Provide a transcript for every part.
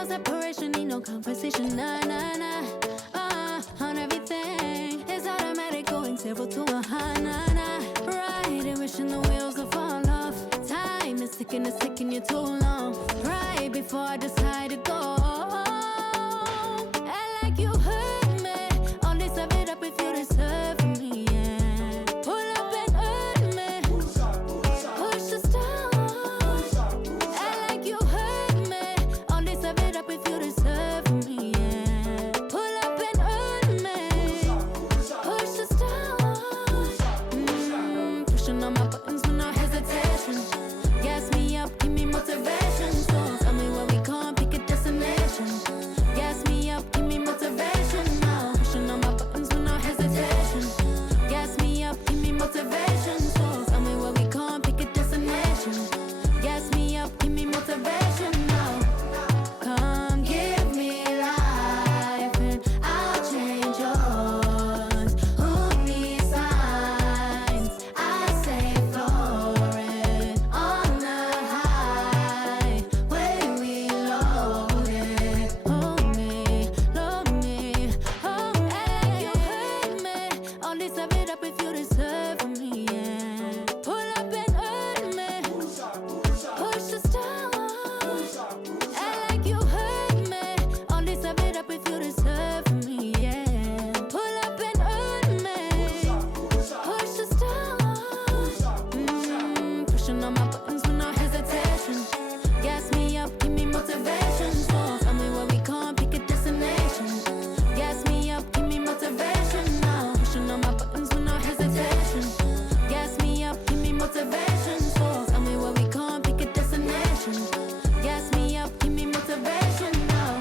no separation, need no conversation. Nah, nah, nah. On everything, it's automatic, going 0 to 100. Nah, nah. Right, wishing the wheels will fall off. Time is ticking, it's taking you too long. Right before I decide to go. Act like you hurt me. Only serve it up if you deserve me. Yeah. Pull up and hurt me. Push the start. Act like you hurt me. Only serve it up if you deserve me. Yeah. Pull up and hurt me. Push the start. Pushing on my buttons with no hesitation. Gas me up, give me motivation. So tell me where we going, pick a destination. Gas me up, give me motivation now. Pushing on my buttons with no hesitation. Gas me up, give me motivation. So tell me where we going, pick a destination. Gas me up, give me motivation now. Come give me life and I'll change yours. Who needs signs? I say floating on the highway we loaded. Hold me, hold me, hold me. Act like you hurt me. Only serve it up if you deserve me. Yeah. Pull up and hurt me. Push the start. Act like you hurt me. Only serve it up if you deserve me. Yeah. Pull up and hurt me. Push the start. Pushing on my buttons with no hesitation. Gas me up, give me motivation. So tell me where we going, pick a destination. Gas me up, give me motivation now. Pushing on my buttons with no hesitation. Gas me up, give me motivation. So tell me where we going, pick a destination. Gas me up, give me motivation now.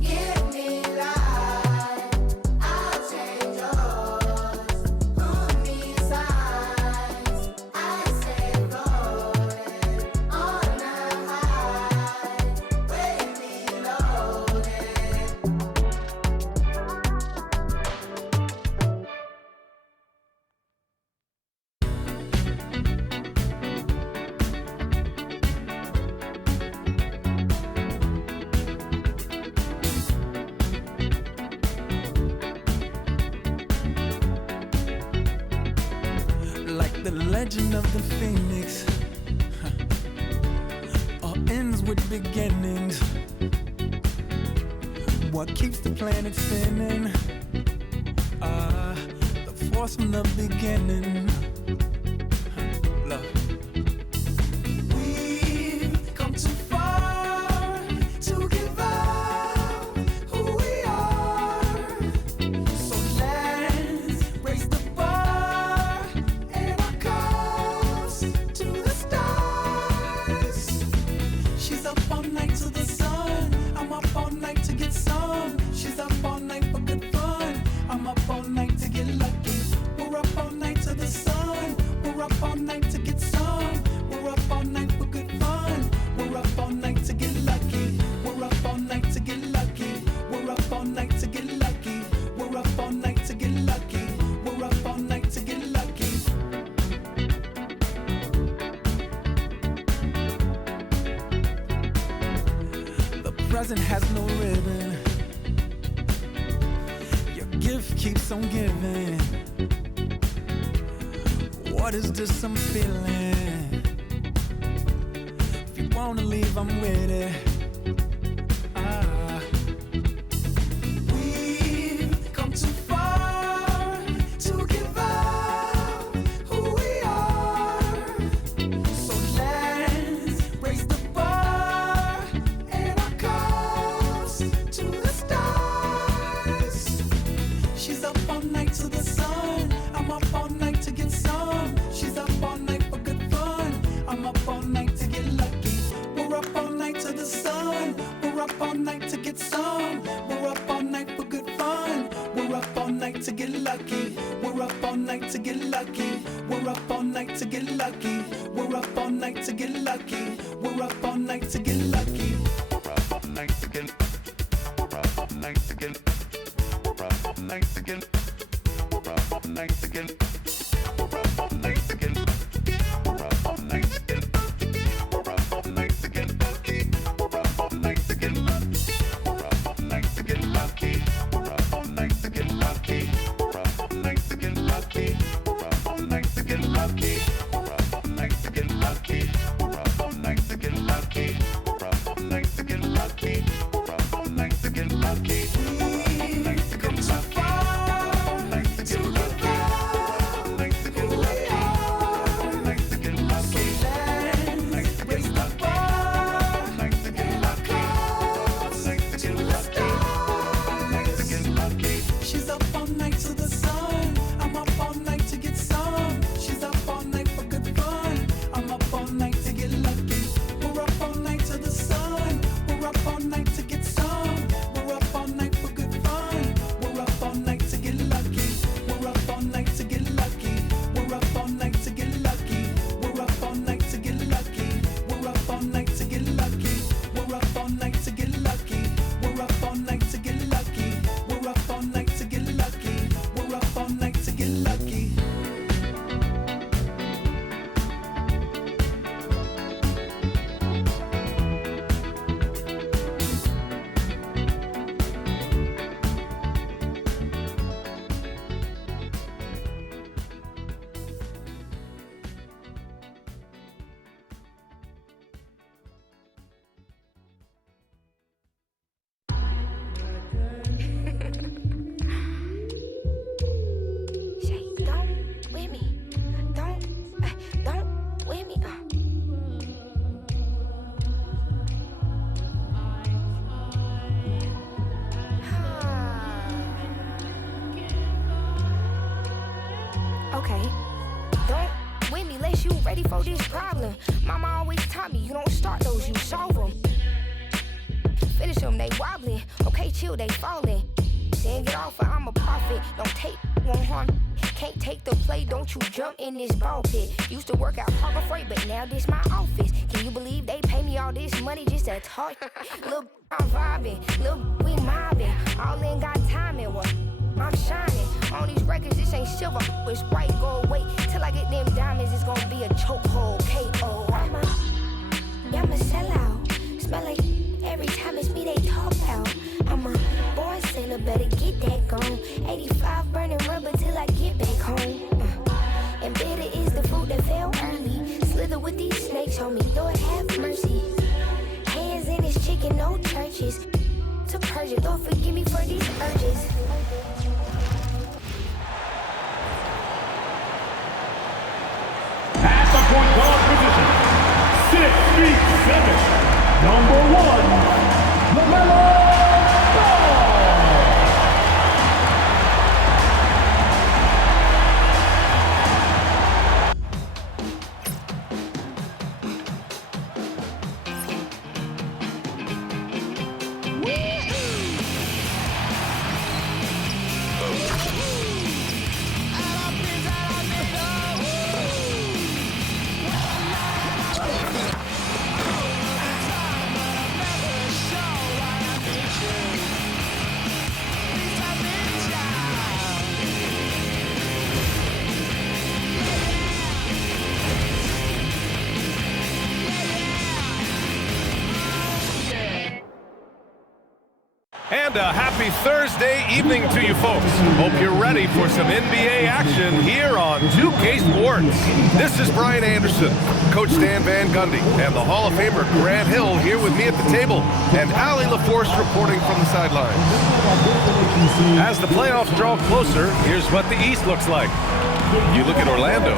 Give me life, I'll change yours. Who needs signs? I say floating on the highway we loaded. Like the legend of the phoenix, all ends with beginnings. What keeps the planet spinning? The force from the beginning. Love. We've come too far to give up who we are. So let's raise the bar and our cups to the stars. She's up all night to the sun. I'm up all night to get some. She's up all night for good fun. I'm up all night to get lucky. We're up all night to the sun. We're up all night to get some. We're up all night for good fun. We're up all night to get lucky. We're up all night to get lucky. We're up all night to get lucky. We're up all night to get lucky. We're up all night to get lucky. The present has no ribbon. Your gift keeps on giving. What is this I'm feeling? If you wanna leave, I'm with it. We've come too far to give up who we are. So let's raise the bar and our cups to the stars. She's up all night to the sun. I'm up all night to get some. She's up all night for good fun. I'm up all night to get lucky. We're up all night to the sun. We're up all night to get some. We're up all night for good fun. We're up all night to get lucky. We're up all night to get lucky. We're up all night to get lucky. We're up all night to get lucky. We're up all night to get lucky. We're up all night to get. We're up all night to get. We're up all night to get. We're up all night to get. We're up all night to get. We're up all night to get. We're up all night to get. We're up all night to get. all night to get lucky. We're up all night to get lucky. We're up all night to get lucky. We're up all night to get lucky. Okay. Don't with me unless you ready for this problem. Mama always taught me you don't start those, you solve them. Finish them, they wobbling. Okay, chill, they falling. Then get off, I'm a prophet. Don't take, won't harm. Can't take the play, don't you jump in this ball pit. Used to work out Harbor Freight, but now this my office. Can you believe they pay me all this money just to talk? Look, I'm vibing. Look, we mobbing. All in got timing. What? I'm shining. On these records, this ain't silver, it's white gold. Wait till I get them diamonds, it's gonna be a chokehold. K.O. I'm a sellout. Smell like every time it's me they talk out. I'm a born sailor, better get that gone. 85 burning rubber till I get back home. And bitter is the food that fell early. Slither with these snakes on me, Lord have mercy. Hands in his chicken, no churches. To purge it, Lord forgive me for these urges. At the point guard position, 6'7", number 1, LaMelo Ball. And a happy Thursday evening to you folks. Hope you're ready for some NBA action here on 2K Sports. This is Brian Anderson, Coach Dan Van Gundy, and the Hall of Famer Grant Hill here with me at the table, and Allie LaForce reporting from the sidelines. As the playoffs draw closer, here's what the East looks like. You look at Orlando,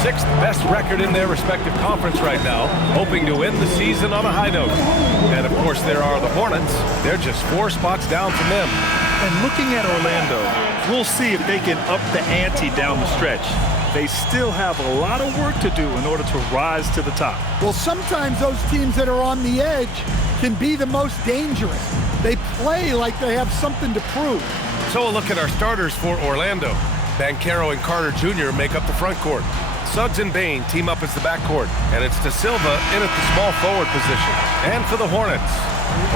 6th best record in their respective conference right now, hoping to end the season on a high note. And of course there are the Hornets. They're just 4 spots down from them. And looking at Orlando, we'll see if they can up the ante down the stretch. They still have a lot of work to do in order to rise to the top. Well, sometimes those teams that are on the edge can be the most dangerous. They play like they have something to prove. So a look at our starters for Orlando. Banchero and Carter Jr. make up the front court. Suggs and Bane team up as the backcourt, and it's De Silva in at the small forward position. And for the Hornets,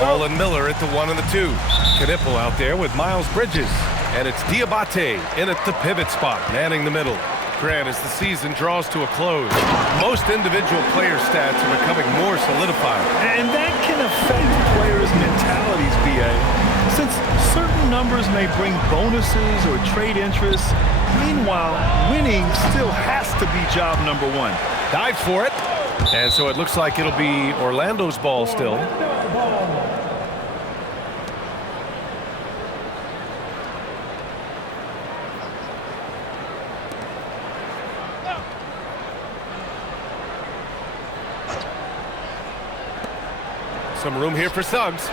Ball and Miller at the 1 and the 2. Knipple out there with Miles Bridges, and it's Diabate in at the pivot spot, manning the middle. Grant, as the season draws to a close, most individual player stats are becoming more solidified. And that can affect players' mentalities, B.A., since certain numbers may bring bonuses or trade interests. Meanwhile, winning still has to be job number 1. Dives for it, and so it looks like it'll be Orlando's ball still. Some room here for Suggs.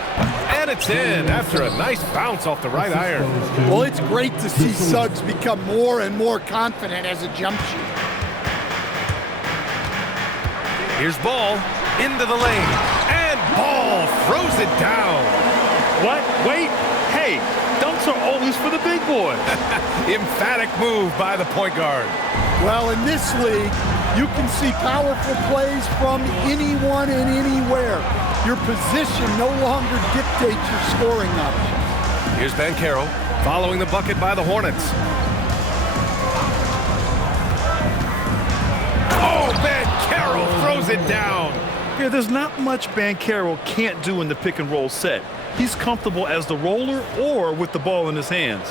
And it's in after a nice bounce off the right iron. Well, it's great to see Suggs become more and more confident as a jump shooter. Here's Ball into the lane. And Ball throws it down. What? Wait. Hey, dunks are always for the big boy. Emphatic move by the point guard. Well, in this league, you can see powerful plays from anyone and anywhere. Your position no longer dictates your scoring option. Here's Banchero following the bucket by the Hornets. Oh, Banchero throws it down. Yeah, there's not much Banchero can't do in the pick and roll set. He's comfortable as the roller or with the ball in his hands.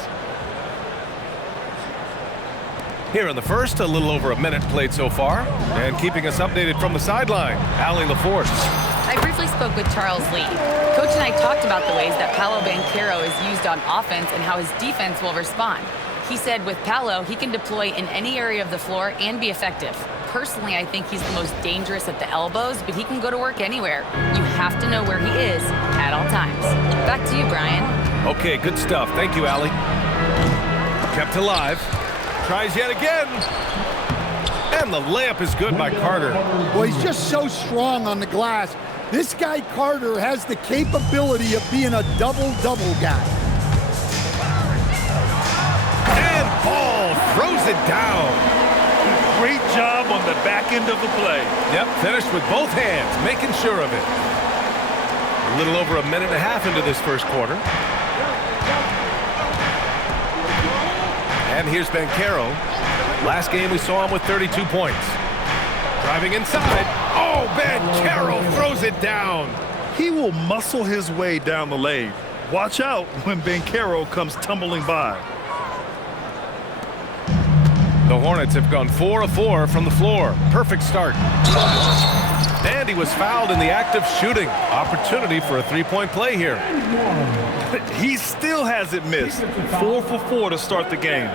Here in the first, a little over a minute played so far. And keeping us updated from the sideline, Allie LaForce. I briefly spoke with Charles Lee. Coach and I talked about the ways that Paolo Banchero is used on offense and how his defense will respond. He said with Paolo, he can deploy in any area of the floor and be effective. Personally, I think he's the most dangerous at the elbows, but he can go to work anywhere. You have to know where he is at all times. Back to you, Brian. Okay, good stuff. Thank you, Allie. Kept alive. Tries yet again. And the layup is good by Carter. Well, he's just so strong on the glass. This guy, Carter, has the capability of being a double-double guy. And Ball throws it down. Great job on the back end of the play. Yep, finished with both hands, making sure of it. A little over a minute and a half into this first quarter. And here's Banchero. Last game we saw him with 32 points. Driving inside. Oh, Banchero throws it down. He will muscle his way down the lane. Watch out when Banchero comes tumbling by. The Hornets have gone 4 of 4 from the floor. Perfect start. And he was fouled in the act of shooting. Opportunity for a three-point play here. He still hasn't missed. 4 for 4 to start the game.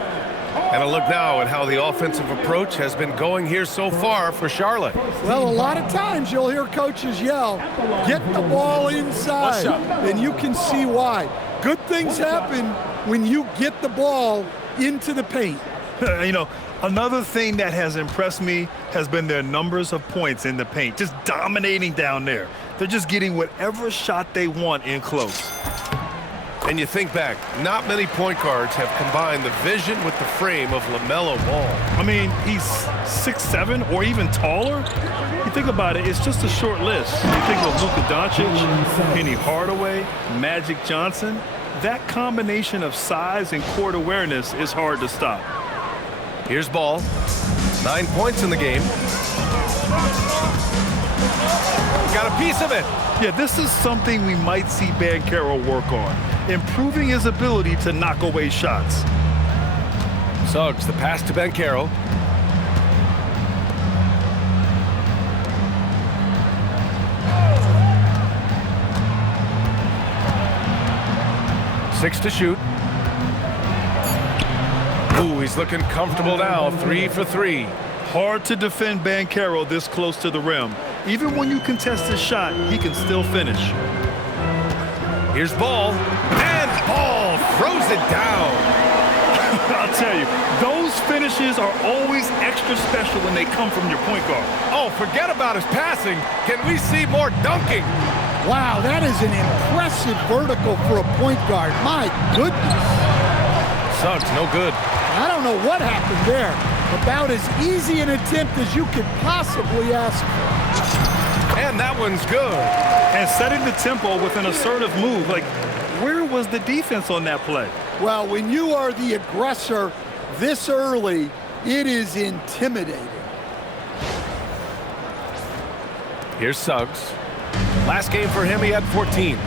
And a look now at how the offensive approach has been going here so far for Charlotte. Well, a lot of times you'll hear coaches yell, get the ball inside, and you can see why. Good things happen when you get the ball into the paint. You know, another thing that has impressed me has been their numbers of points in the paint, just dominating down there. They're just getting whatever shot they want in close. And you think back, not many point guards have combined the vision with the frame of LaMelo Ball. I mean, he's 6'7" or even taller. You think about it, it's just a short list. You think of Luka Doncic, Penny Hardaway, Magic Johnson. That combination of size and court awareness is hard to stop. Here's Ball. 9 points in the game. Got a piece of it. Yeah, this is something we might see Banchero work on, improving his ability to knock away shots. Suggs, the pass to Banchero. Six to shoot. Ooh, he's looking comfortable now. 3 for 3. Hard to defend Banchero this close to the rim. Even when you contest his shot, he can still finish. Here's Ball. And Ball throws it down. I'll tell you, those finishes are always extra special when they come from your point guard. Oh, forget about his passing. Can we see more dunking? Wow, that is an impressive vertical for a point guard. My goodness. Suggs, no good. I don't know what happened there. About as easy an attempt as you could possibly ask for. And that one's good. And setting the tempo with an assertive move. Like, where was the defense on that play? Well, when you are the aggressor this early, it is intimidating. Here's Suggs. Last game for him, he had 14.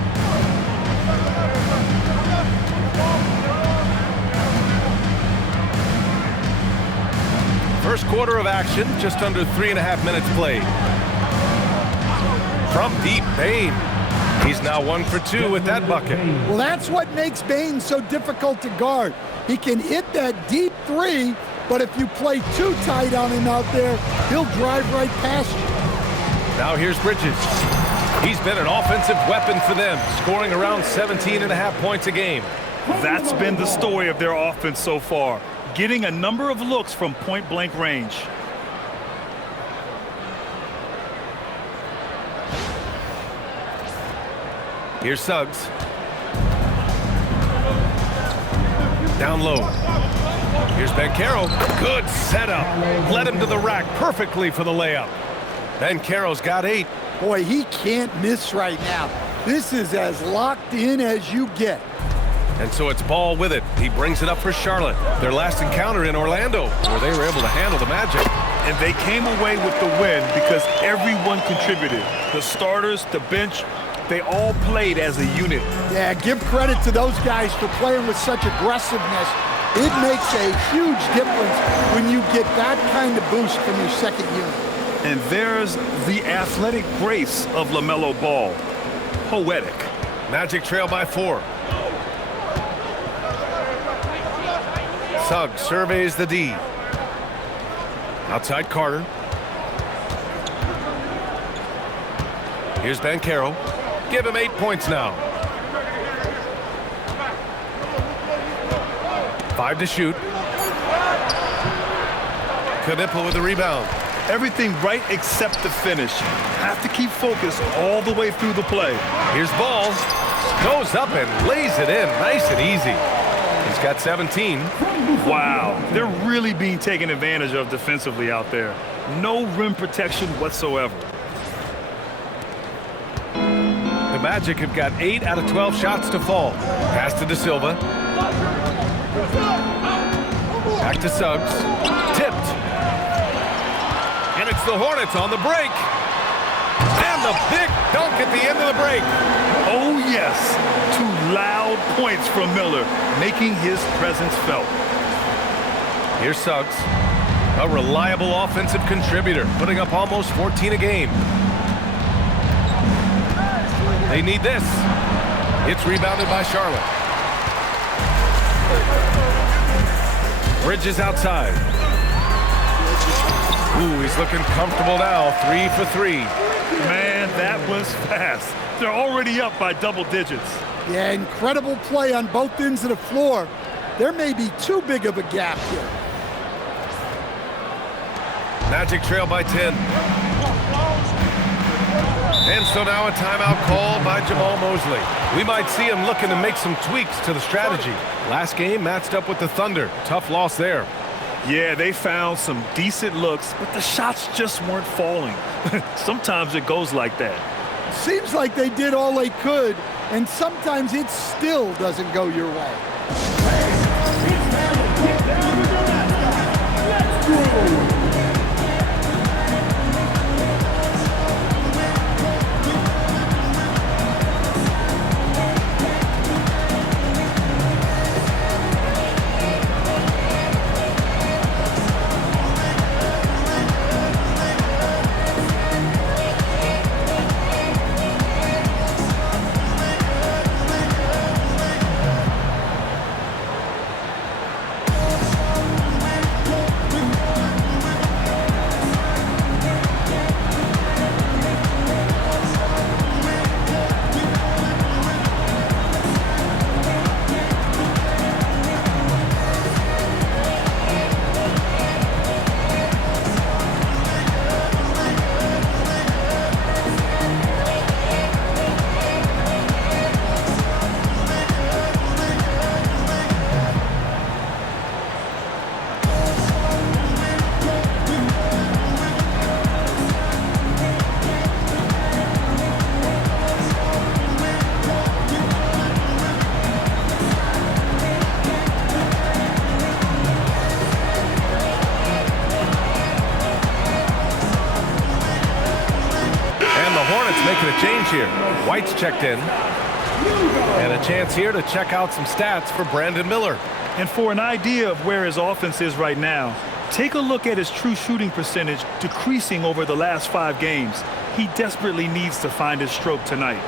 First quarter of action, just under 3.5 minutes played. From deep, Bane. He's now 1 for 2 with that bucket. Well, that's what makes Bane so difficult to guard. He can hit that deep three, but if you play too tight on him out there, he'll drive right past you. Now here's Bridges. He's been an offensive weapon for them, scoring around 17.5 points a game. That's been the story of their offense so far, getting a number of looks from point-blank range. Here's Suggs. Down low. Here's Banchero. Good setup. Led him to the rack perfectly for the layup. Banchero's got 8. Boy, he can't miss right now. This is as locked in as you get. And so it's Ball with it. He brings it up for Charlotte. Their last encounter in Orlando, where they were able to handle the Magic. And they came away with the win because everyone contributed. The starters, the bench, they all played as a unit. Yeah, give credit to those guys for playing with such aggressiveness. It makes a huge difference when you get that kind of boost from your second unit. And there's the athletic grace of LaMelo Ball. Poetic. Magic trail by 4. Suggs surveys the D. Outside Carter. Here's Banchero. Give him 8 points now. 5 to shoot. Knipple with the rebound. Everything right except the finish. Have to keep focused all the way through the play. Here's Ball. Goes up and lays it in nice and easy. He's got 17. Wow, they're really being taken advantage of defensively out there. No rim protection whatsoever. The Magic have got 8 out of 12 shots to fall. Pass to De Silva. Back to Suggs. Tipped. And it's the Hornets on the break. And the big dunk at the end of the break. Oh, yes. 2 loud points from Miller, making his presence felt. Here's Suggs, a reliable offensive contributor, putting up almost 14 a game. They need this. It's rebounded by Charlotte. Bridges outside. Ooh, he's looking comfortable now. 3 for 3. Man, that was fast. They're already up by double digits. Yeah, incredible play on both ends of the floor. There may be too big of a gap here. Magic trail by 10. And so now a timeout called by Jamal Mosley. We might see him looking to make some tweaks to the strategy. Last game matched up with the Thunder. Tough loss there. Yeah, they found some decent looks, but the shots just weren't falling. Sometimes it goes like that. Seems like they did all they could, and sometimes it still doesn't go your way. Let's go! Making a change here. White's checked in. And a chance here to check out some stats for Brandon Miller. And for an idea of where his offense is right now, take a look at his true shooting percentage decreasing over the last 5 games. He desperately needs to find his stroke tonight.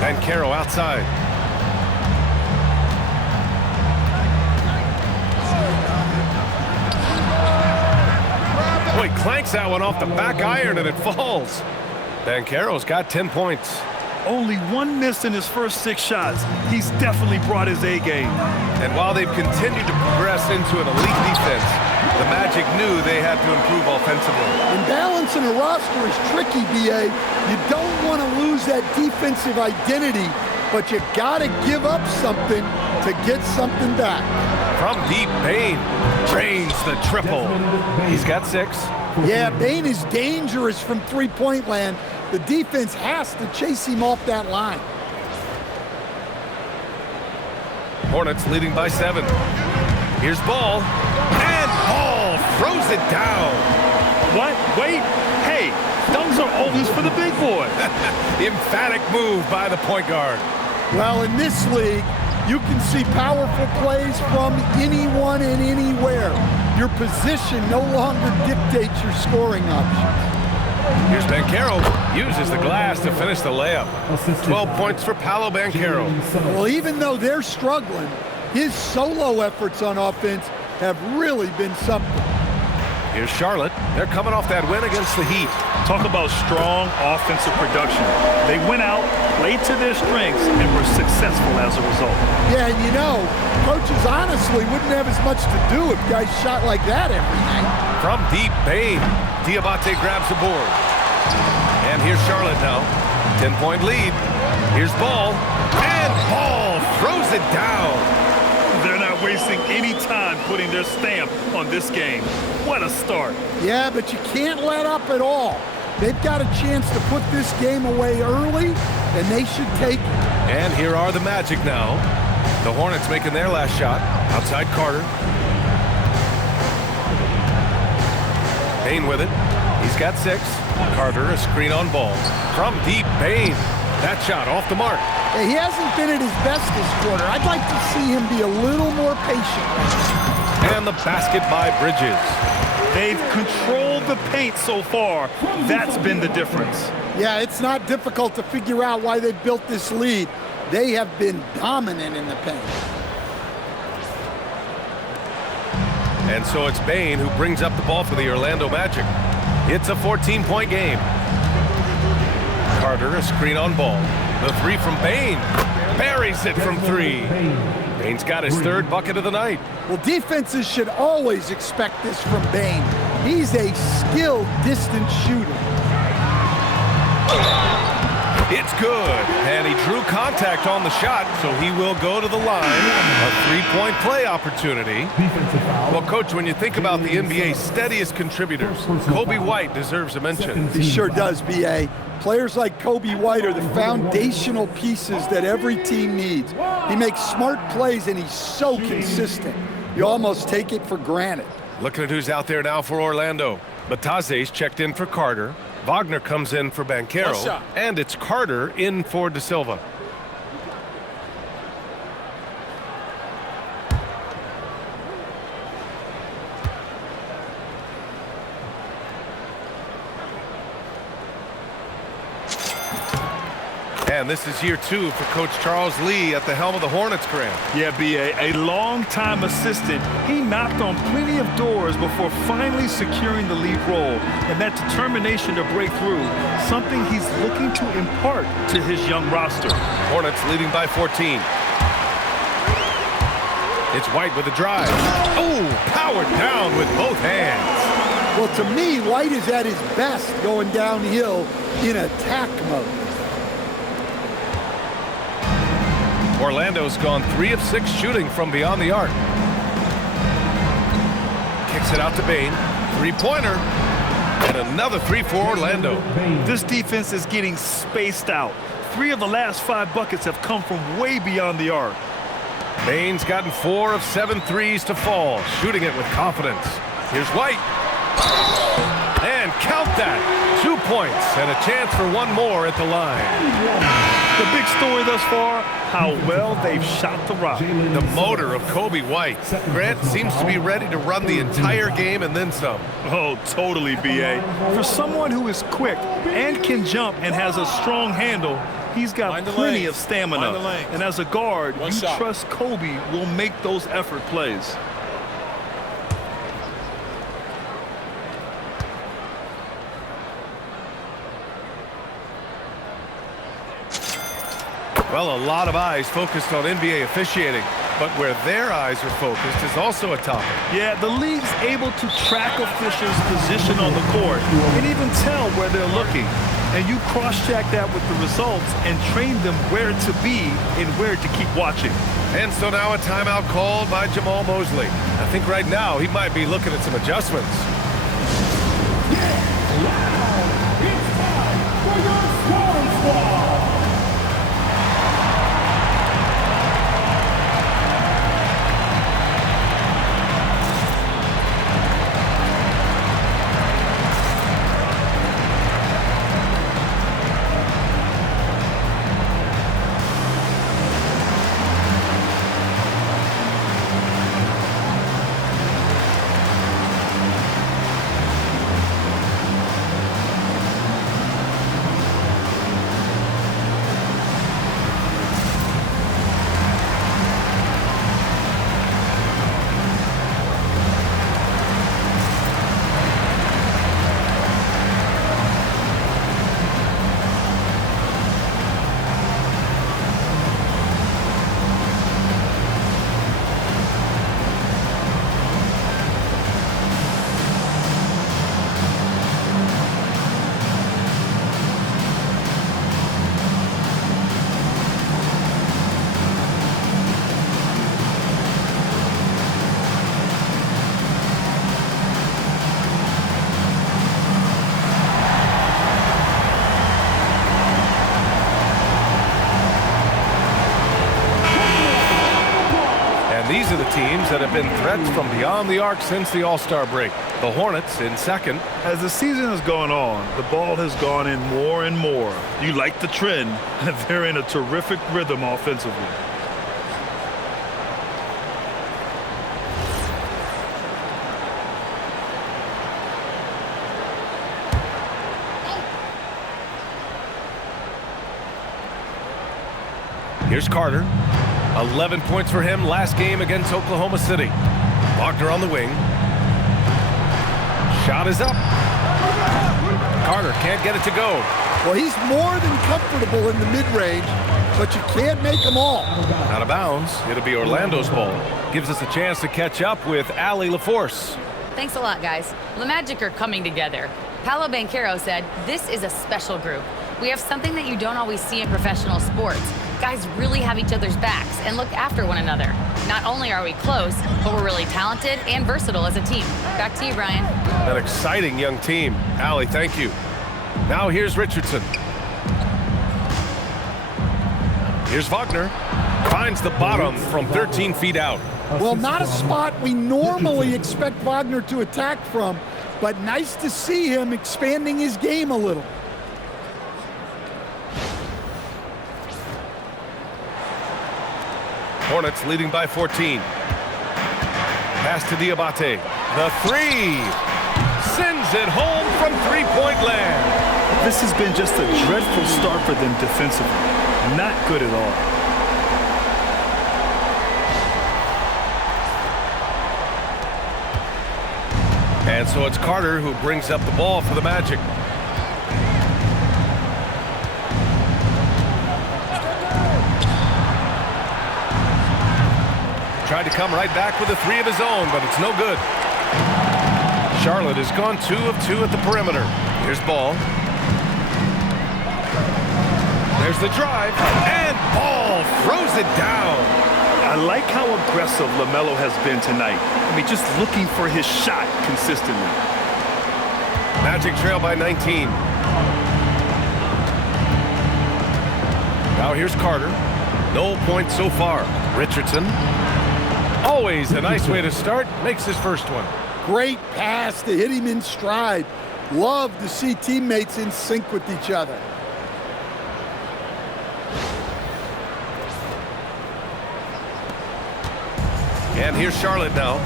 Banchero outside. Boy, clanks that one off the back iron and it falls. Banchero's got 10 points. Only 1 miss in his first 6 shots. He's definitely brought his A game. And while they've continued to progress into an elite defense, the Magic knew they had to improve offensively. And balancing a roster is tricky, B.A. You don't want to lose that defensive identity, but you got to give up something to get something back. From deep, Bane drains the triple. He's got 6. Yeah, Bane is dangerous from three-point land. The defense has to chase him off that line. Hornets leading by 7. Here's Ball, and Ball throws it down. What? Wait. Hey, dunks are always for the big boy. Emphatic move by the point guard. Well, in this league, you can see powerful plays from anyone and anywhere. Your position no longer dictates your scoring options. Here's Banchero, uses the glass to finish the layup. 12 points for Paolo Banchero. Well, even though they're struggling, his solo efforts on offense have really been something. Here's Charlotte. They're coming off that win against the Heat. Talk about strong offensive production. They went out, played to their strengths, and were successful as a result. Yeah, and you know, coaches honestly wouldn't have as much to do if guys shot like that every night. From deep, Bane. Diabate grabs the board. And here's Charlotte now. 10-point lead. Here's Ball. And Ball throws it down. They're not wasting any time putting their stamp on this game. What a start. Yeah, but you can't let up at all. They've got a chance to put this game away early, and they should take it. And here are the Magic now. The Hornets making their last shot. Outside Carter. Bane with it. He's got 6. Carter, a screen on Ball. From deep, Bane. That shot off the mark. He hasn't been at his best this quarter. I'd like to see him be a little more patient. And the basket by Bridges. They've controlled the paint so far. That's been the difference. Yeah, it's not difficult to figure out why they built this lead. They have been dominant in the paint. And so it's Bane who brings up the ball for the Orlando Magic. It's a 14-point game. Carter, a screen on Ball. The 3 from Bane. Buries it from 3. Bane's got his 3rd bucket of the night. Well, defenses should always expect this from Bane. He's a skilled distance shooter. It's good. And he drew contact on the shot, so he will go to the line. A 3-point play opportunity. Well, Coach, when you think about the NBA's steadiest contributors, Kobe White deserves a mention. He sure does, B.A. Players like Kobe White are the foundational pieces that every team needs. He makes smart plays, and he's so consistent. You almost take it for granted. Looking at who's out there now for Orlando. Bataze's checked in for Carter. Wagner comes in for Banchero. And it's Carter in for De Silva. And this is year 2 for Coach Charles Lee at the helm of the Hornets, Graham. Yeah, B.A., a long-time assistant. He knocked on plenty of doors before finally securing the lead role. And that determination to break through, something he's looking to impart to his young roster. Hornets leading by 14. It's White with a drive. Oh, powered down with both hands. Well, to me, White is at his best going downhill in attack mode. Orlando's gone 3 of 6 shooting from beyond the arc. Kicks it out to Bane. 3-pointer. And another 3 for Orlando. This defense is getting spaced out. 3 of the last 5 buckets have come from way beyond the arc. Bane's gotten 4 of 7 threes to fall, shooting it with confidence. Here's White. And count that. 2 points and a chance for 1 more at the line. The big story thus far, how well they've shot the rock. The motor of Kobe White. Grant seems to be ready to run the entire game and then some. Oh, totally, B.A. For someone who is quick and can jump and has a strong handle, he's got plenty of stamina. And as a guard, you trust Kobe will make those effort plays. Well, a lot of eyes focused on NBA officiating, but where their eyes are focused is also a topic. Yeah, the league's able to track officials' position on the court and even tell where they're looking. and you cross-check that with the results and train them where to be and where to keep watching. And so now a timeout called by Jamal Mosley. I think right now he might be looking at some adjustments. It's time for your scoring squad. These are the teams that have been threats from beyond the arc since the All-Star break. The Hornets in second. As the season has gone on, the ball has gone in more and more. You like the trend. They're in a terrific rhythm offensively. Here's Carter. 11 points for him last game against Oklahoma City. Wagner on the wing. Shot is up. Carter can't get it to go. Well, he's more than comfortable in the mid-range, but you can't make them all. Out of bounds. It'll be Orlando's ball. Gives us a chance to catch up with Allie LaForce. Thanks a lot, guys. The Magic are coming together. Paolo Banchero said, "This is a special group. We have something that you don't always see in professional sports. Guys really have each other's backs and look after one another. Not only are we close, but we're really talented and versatile as a team." Back to you, Brian. An exciting young team. Allie, thank you. Now here's Richardson. Here's Wagner. Finds the bottom from 13 feet out. Well, not a spot we normally expect Wagner to attack from, but nice to see him expanding his game a little. Hornets leading by 14. Pass to Diabate. The three. Sends it home from three-point land. This has been just a dreadful start for them defensively. Not good at all. And so it's Carter who brings up the ball for the Magic. Tried to come right back with a three of his own, but it's no good. Charlotte has gone 2 of 2 at the perimeter. Here's Ball. There's the drive, and Ball throws it down. I like how aggressive LaMelo has been tonight. I mean, just looking for his shot consistently. Magic trail by 19. Now here's Carter. No points so far. Richardson. Always a nice way to start. Makes his first one. Great pass to hit him in stride. Love to see teammates in sync with each other. And here's Charlotte now.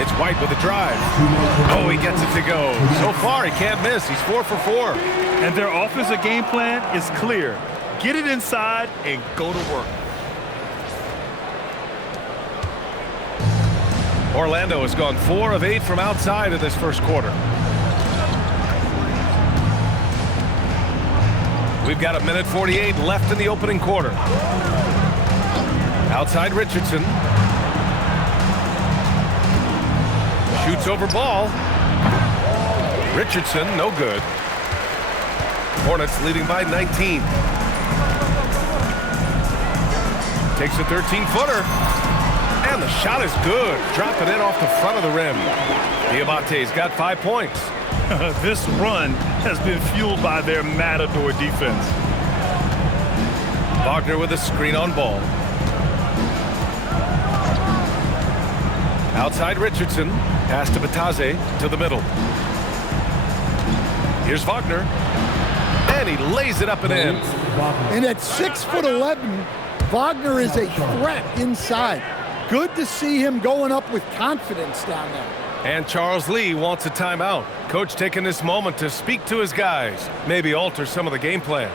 It's White with a drive. Oh, he gets it to go. So far, he can't miss. He's 4 for 4. And their offensive game plan is clear. Get it inside and go to work. Orlando has gone 4 of 8 from outside in this first quarter. We've got 1:48 left in the opening quarter. Outside Richardson. Shoots over Ball. Richardson, no good. Hornets leading by 19. Takes a 13-footer. And the shot is good. Dropping it off the front of the rim. Diabate's got 5 points. This run has been fueled by their matador defense. Wagner with a screen on ball. Outside Richardson. Pass to Batase to the middle. Here's Wagner. And he lays it up and in. And at 6'11", Wagner is a threat inside. Good to see him going up with confidence down there. And Charles Lee wants a timeout. Coach taking this moment to speak to his guys. Maybe alter some of the game plan.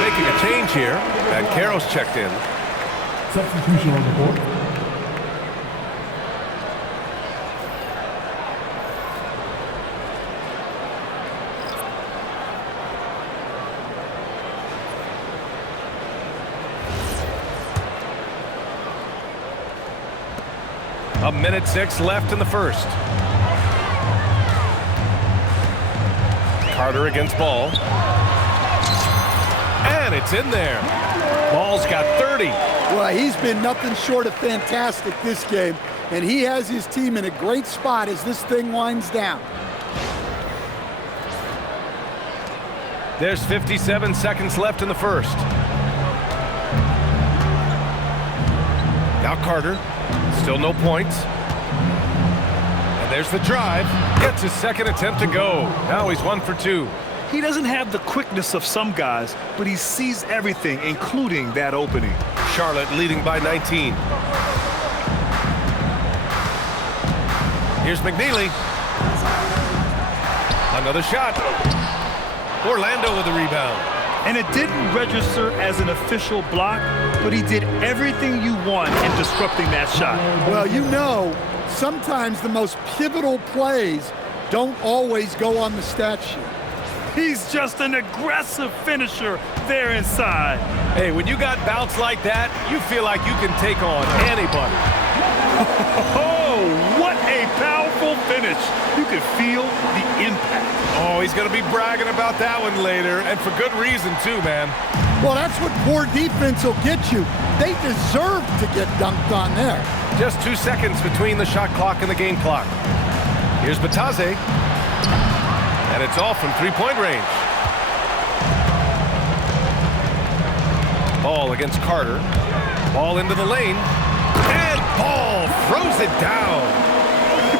Making a change here, and Carroll's checked in. Substitution on the board. A minute 6 left in the first. Carter against Ball. And it's in there. Ball's got 30. Well, he's been nothing short of fantastic this game, and he has his team in a great spot as this thing winds down. There's 57 seconds left in the first. Now Carter, still no points. And there's the drive. Gets his second attempt to go. Now he's 1 for 2. He doesn't have the quickness of some guys, but he sees everything, including that opening. Charlotte leading by 19. Here's McNeely. Another shot. Orlando with the rebound. And it didn't register as an official block, but he did everything you want in disrupting that shot. Well, you know, sometimes the most pivotal plays don't always go on the stat sheet. He's just an aggressive finisher there inside. Hey, when you got bounce like that, you feel like you can take on anybody. Oh, what a powerful finish. You can feel the impact. Oh, he's going to be bragging about that one later, and for good reason, too, man. Well, that's what poor defense will get you. They deserve to get dunked on there. Just 2 seconds between the shot clock and the game clock. Here's Batase. And it's off from three-point range. Ball against Carter. Ball into the lane. And Ball throws it down.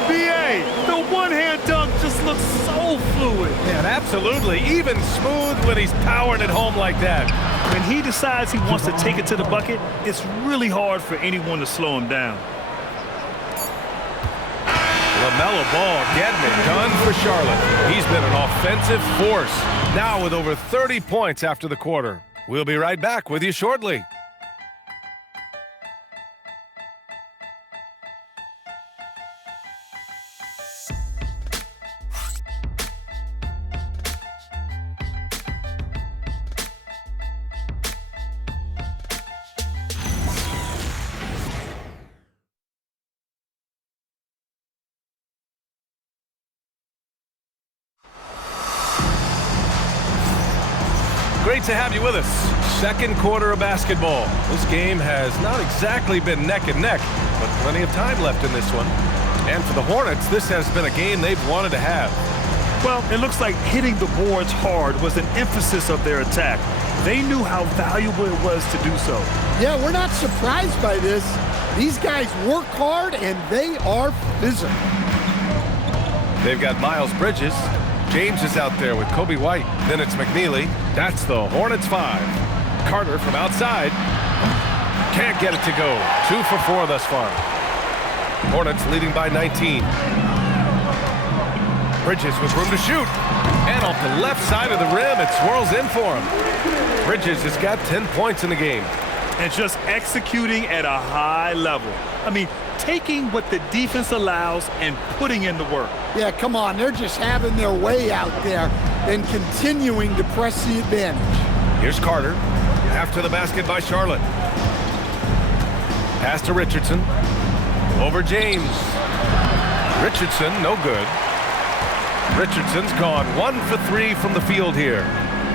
B.A., the one-hand dunk just looks so fluid. Yeah, absolutely. Even smooth when he's powering it home like that. When he decides he wants to take it to the bucket, it's really hard for anyone to slow him down. LaMelo Ball getting it done for Charlotte. He's been an offensive force, now with over 30 points after the quarter. We'll be right back with you shortly. Great to have you with us. Second quarter of basketball. This game has not exactly been neck and neck, but plenty of time left in this one. And for the Hornets, this has been a game they've wanted to have. Well, it looks like hitting the boards hard was an emphasis of their attack. They knew how valuable it was to do so. Yeah, we're not surprised by this. These guys work hard, and they are physical. They've got Miles Bridges. James is out there with Kobe White. Then it's McNeely. That's the Hornets 5. Carter from outside. Can't get it to go. 2 for 4 thus far. Hornets leading by 19. Bridges with room to shoot. And off the left side of the rim, it swirls in for him. Bridges has got 10 points in the game. And just executing at a high level. I mean, taking what the defense allows and putting in the work. Yeah, come on. They're just having their way out there and continuing to press the advantage. Here's Carter. After the basket by Charlotte. Pass to Richardson. Over James. Richardson, no good. Richardson's gone 1 for 3 from the field here.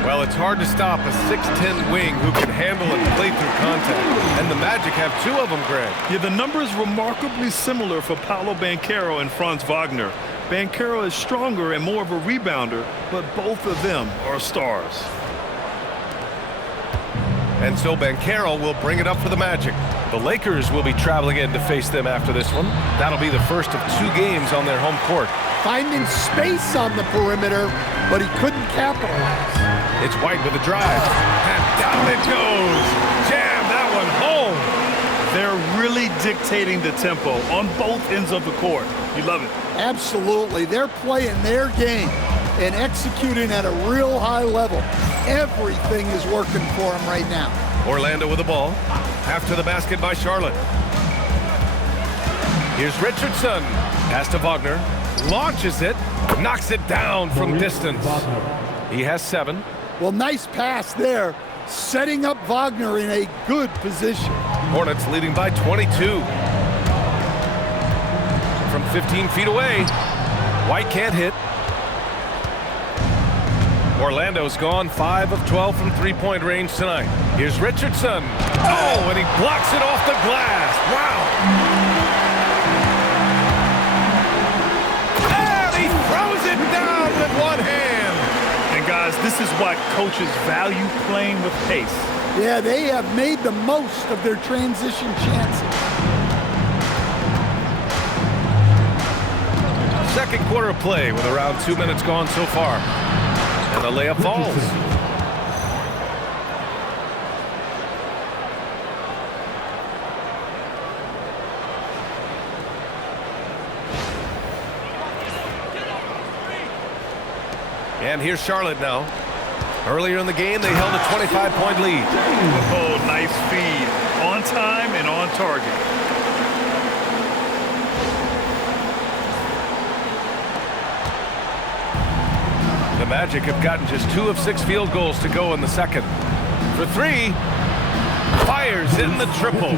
Well, it's hard to stop a 6'10 wing who can handle and play through contact. And the Magic have 2 of them, Greg. Yeah, the numbers remarkably similar for Paolo Banchero and Franz Wagner. Banchero is stronger and more of a rebounder, but both of them are stars. And so Banchero will bring it up for the Magic. The Lakers will be traveling in to face them after this one. That'll be the first of 2 games on their home court. Finding space on the perimeter, but he couldn't capitalize. It's White with a drive. And down it goes. Jam that one home. They're really dictating the tempo on both ends of the court. You love it. Absolutely. They're playing their game and executing at a real high level. Everything is working for them right now. Orlando with the ball. After the basket by Charlotte. Here's Richardson. Pass to Wagner. Launches it. Knocks it down from distance. He has 7. Well, nice pass there. Setting up Wagner in a good position. Hornets leading by 22. From 15 feet away. White can't hit. Orlando's gone 5 of 12 from three-point range tonight. Here's Richardson. Oh, and he blocks it off the glass. Wow. And he throws it down with one hand. And guys, this is why coaches value playing with pace. Yeah, they have made the most of their transition chances. Second quarter of play with around 2 minutes gone so far. And the layup falls. And here's Charlotte now. Earlier in the game, they held a 25-point lead. Oh, nice feed. On time and on target. The Magic have gotten just 2 of 6 field goals to go in the second. For 3, fires in the triple.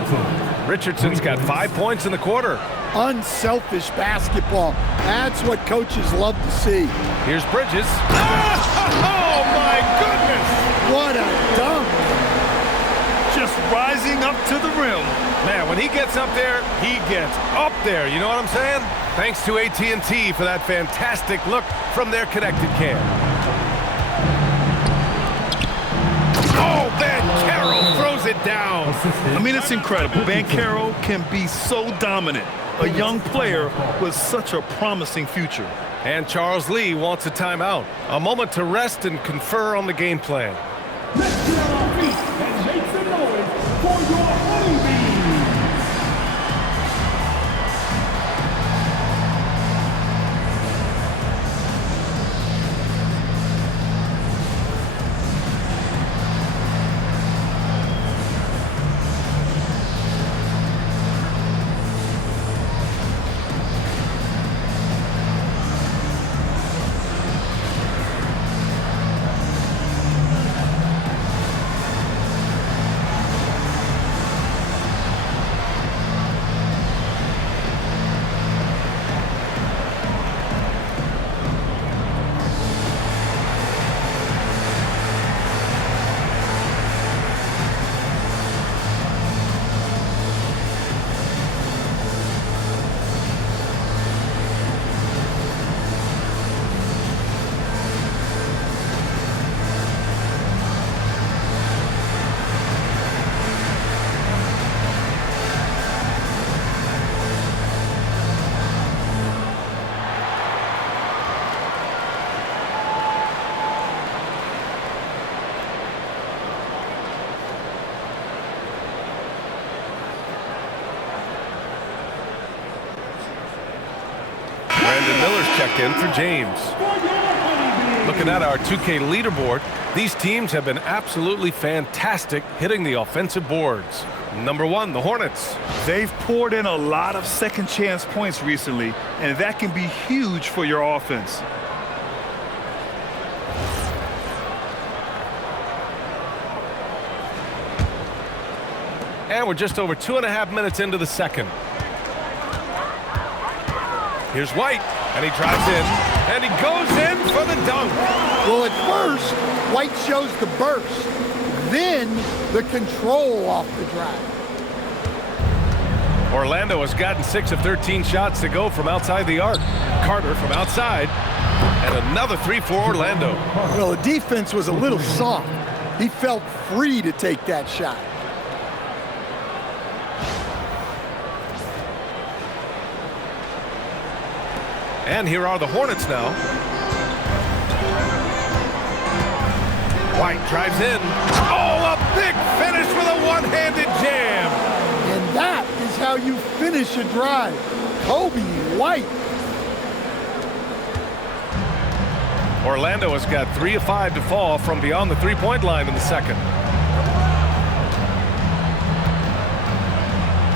Richardson's got 5 points in the quarter. Unselfish basketball. That's what coaches love to see. Here's Bridges. Oh, my goodness! What a dunk. Just rising up to the rim. Man, when he gets up there, he gets up there. You know what I'm saying? Thanks to AT&T for that fantastic look from their connected cam. Oh, Banchero throws it down. I mean, it's incredible. Banchero can be so dominant. A young player with such a promising future. And Charles Lee wants a timeout. A moment to rest and confer on the game plan. Let's get on our feet and make some noise for your honeybees. Brandon Miller's checked in for James. Looking at our 2K leaderboard, these teams have been absolutely fantastic hitting the offensive boards. Number 1, the Hornets. They've poured in a lot of second chance points recently, and that can be huge for your offense. And we're just over 2.5 minutes into the second. Here's White, and he drives in, and he goes in for the dunk. Well, at first, White shows the burst, then the control off the drive. Orlando has gotten 6 of 13 shots to go from outside the arc. Carter from outside, and another 3 for Orlando. Well, the defense was a little soft. He felt free to take that shot. And here are the Hornets now. White drives in. Oh, a big finish with a one-handed jam. And that is how you finish a drive. Kobe White. Orlando has got 3 of 5 to fall from beyond the three-point line in the second.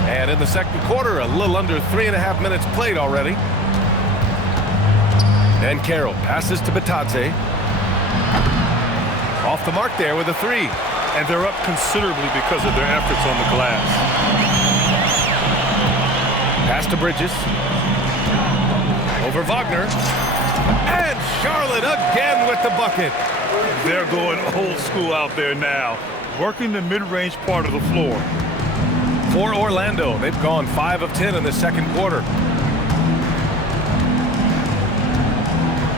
And in the second quarter, a little under 3.5 minutes played already. And Carroll passes to Batadze. Off the mark there with a 3. And they're up considerably because of their efforts on the glass. Pass to Bridges. Over Wagner. And Charlotte again with the bucket. They're going old school out there now, working the mid-range part of the floor. For Orlando, they've gone 5 of 10 in the second quarter.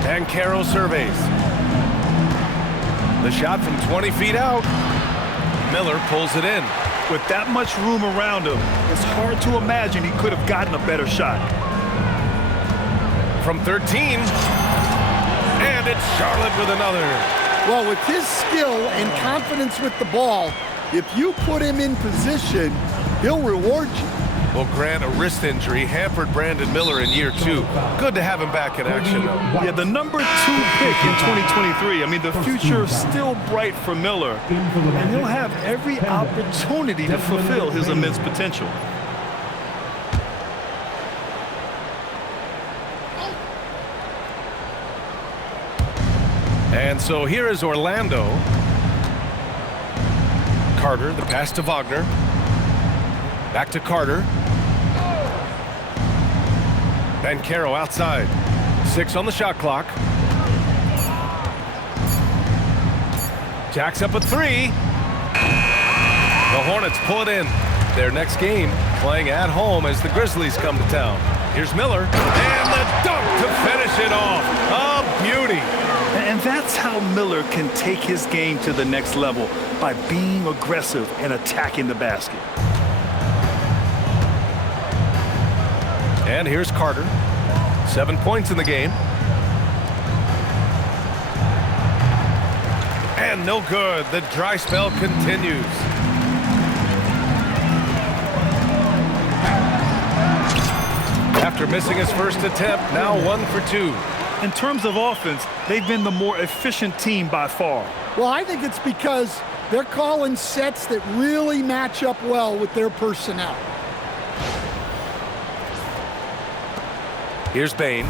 And Carroll surveys. The shot from 20 feet out. Miller pulls it in. With that much room around him, it's hard to imagine he could have gotten a better shot. From 13. And it's Charlotte with another. Well, with his skill and confidence with the ball, if you put him in position, he'll reward you. Well, Grant, a wrist injury hampered Brandon Miller in year 2. Good to have him back in action, though. Yeah, the number 2 pick in 2023. I mean, the future is still bright for Miller, and he'll have every opportunity to fulfill his immense potential. And so here is Orlando. Carter, the pass to Wagner. Back to Carter. Banchero outside. 6 on the shot clock. Jacks up a 3. The Hornets pull it in. Their next game playing at home as the Grizzlies come to town. Here's Miller. And the dunk to finish it off. A beauty. And that's how Miller can take his game to the next level, by being aggressive and attacking the basket. And here's Carter. 7 points in the game. And no good. The dry spell continues. After missing his first attempt, now 1 for 2. In terms of offense, they've been the more efficient team by far. Well, I think it's because they're calling sets that really match up well with their personnel. Here's Bane.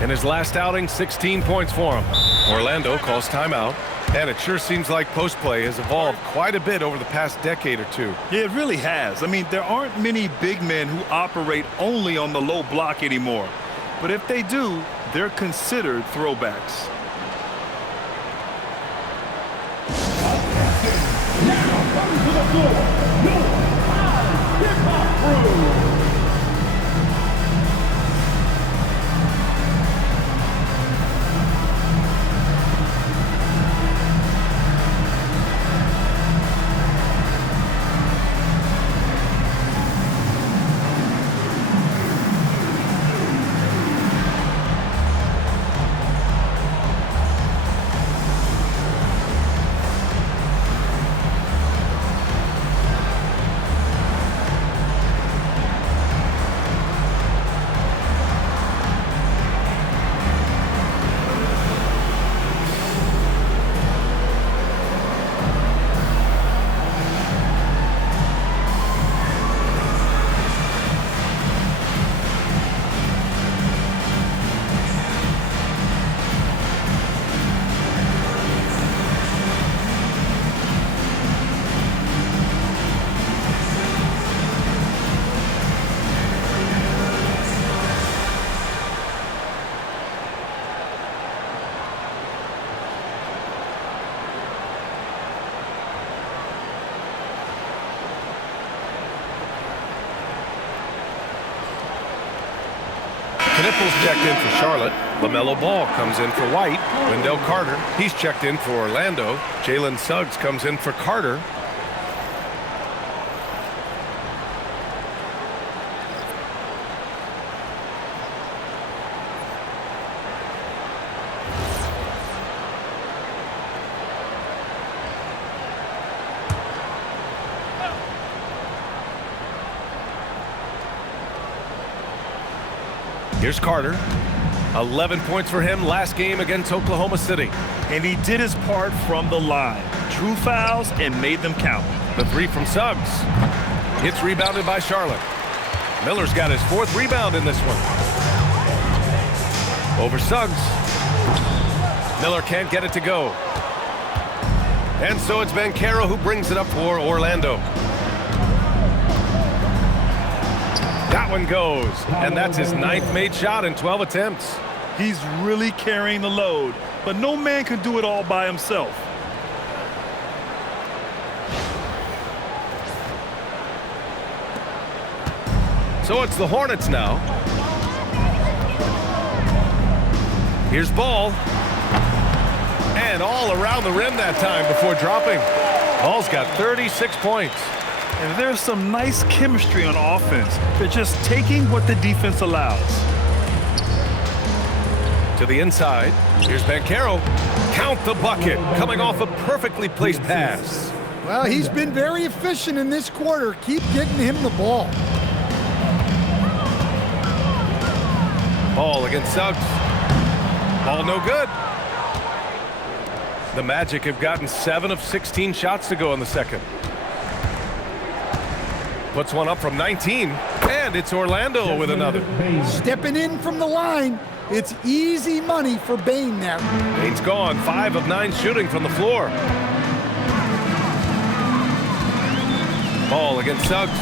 In his last outing, 16 points for him. Orlando calls timeout. And it sure seems like post play has evolved quite a bit over the past decade or 2. Yeah, it really has. I mean, there aren't many big men who operate only on the low block anymore. But if they do, they're considered throwbacks. Now coming to the floor, Miller hip-hop crew. Nipples checked in for Charlotte. LaMelo Ball comes in for White. Wendell Carter, he's checked in for Orlando. Jalen Suggs comes in for Carter. Here's Carter. 11 points for him last game against Oklahoma City. And he did his part from the line. Drew fouls and made them count. The three from Suggs. It's rebounded by Charlotte. Miller's got his 4th rebound in this one. Over Suggs. Miller can't get it to go. And so it's Banchero who brings it up for Orlando. That one goes, and that's his 9th made shot in 12 attempts. He's really carrying the load, but no man can do it all by himself. So it's the Hornets now. Here's Ball. And all around the rim that time before dropping. Ball's got 36 points. And there's some nice chemistry on offense. They're just taking what the defense allows. To the inside. Here's Banchero. Count the bucket. Coming off a perfectly placed pass. Well, he's been very efficient in this quarter. Keep getting him the ball. Ball against Suggs. Ball no good. The Magic have gotten 7 of 16 shots to go in the second. Puts one up from 19, and it's Orlando with another. Stepping in from the line, it's easy money for Bane now. Bane's gone, 5 of 9 shooting from the floor. Ball against Suggs.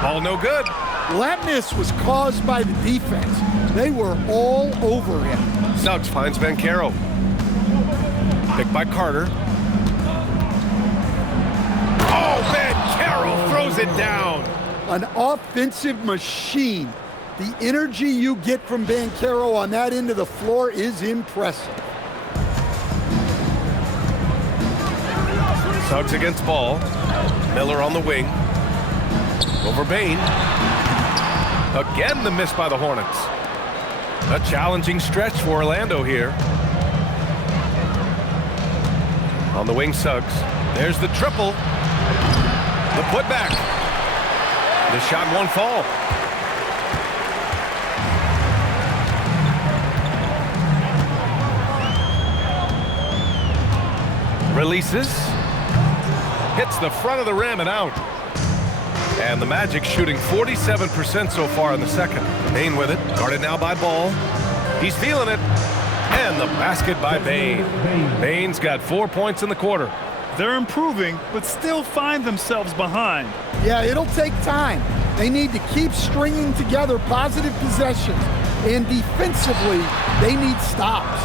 Ball no good. That miss was caused by the defense. They were all over him. Suggs finds Banchero. Picked by Carter. Oh, Banchero throws it down. An offensive machine. The energy you get from Banchero on that end of the floor is impressive. Suggs against Ball. Miller on the wing. Over Bane. Again the miss by the Hornets. A challenging stretch for Orlando here. On the wing, Suggs. There's the triple. The putback. The shot won't fall. Releases. Hits the front of the rim and out. And the Magic shooting 47% so far in the second. Bane with it. Guarded now by Ball. He's feeling it. And the basket by Bane. Bane's got 4 points in the quarter. They're improving, but still find themselves behind. Yeah, it'll take time. They need to keep stringing together positive possessions. And defensively, they need stops.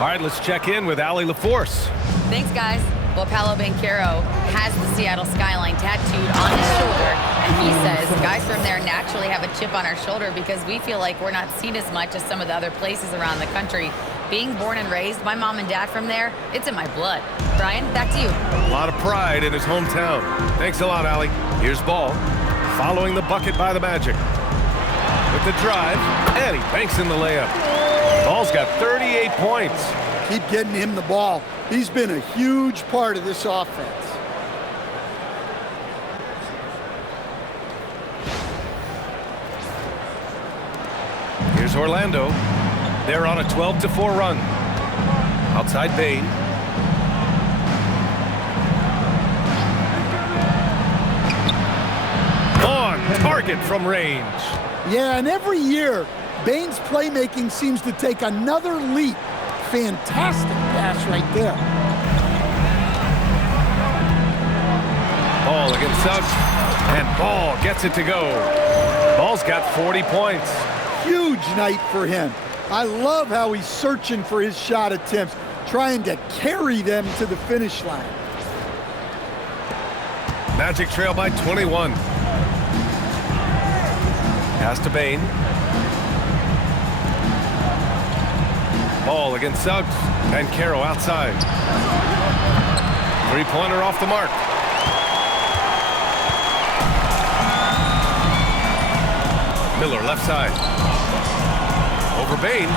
All right, let's check in with Allie LaForce. Thanks, guys. Well, Paolo Banchero has the Seattle skyline tattooed on his shoulder, and he says guys from there naturally have a chip on our shoulder because we feel like we're not seen as much as some of the other places around the country. Being born and raised, my mom and dad from there, it's in my blood. Brian, back to you. A lot of pride in his hometown. Thanks a lot, Allie. Here's Ball, following the bucket by the Magic. With the drive, and he banks in the layup. Ball's got 38 points. Keep getting him the ball. He's been a huge part of this offense. Here's Orlando. They're on a 12-4 run. Outside Bane. On target from range. Yeah, and every year, Bane's playmaking seems to take another leap. Fantastic pass right there. Ball against Suggs, and Ball gets it to go. Ball's got 40 points. Huge night for him. I love how he's searching for his shot attempts, trying to carry them to the finish line. Magic trail by 21. Pass to Bane. Ball against Suggs. And Caro outside. Three-pointer off the mark. Miller left side. Over Bane.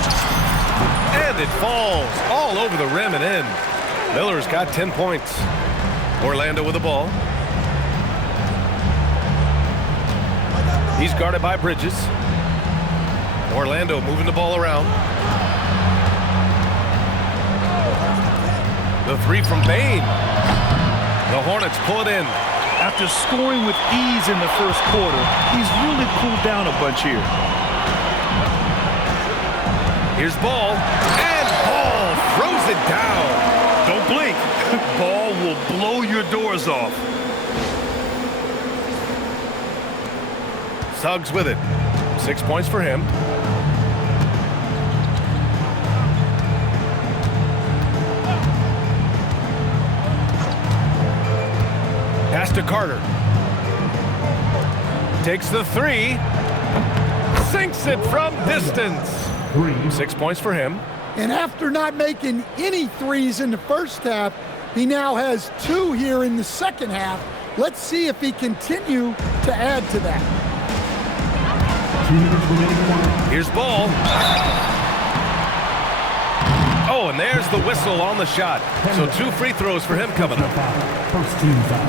And it falls all over the rim and in. Miller's got 10 points. Orlando with the ball. He's guarded by Bridges. Orlando moving the ball around. The three from Bane. The Hornets pull it in. After scoring with ease in the first quarter, he's really cooled down a bunch here. Here's Ball. And Ball throws it down. Don't blink. Ball will blow your doors off. Suggs with it. 6 points for him. Pass to Carter. Takes the three. Sinks it from distance. 6 points for him. And after not making any threes in the first half, he now has 2 here in the second half. Let's see if he continue to add to that. Here's Ball. Oh, and there's the whistle on the shot. So 2 free throws for him coming up.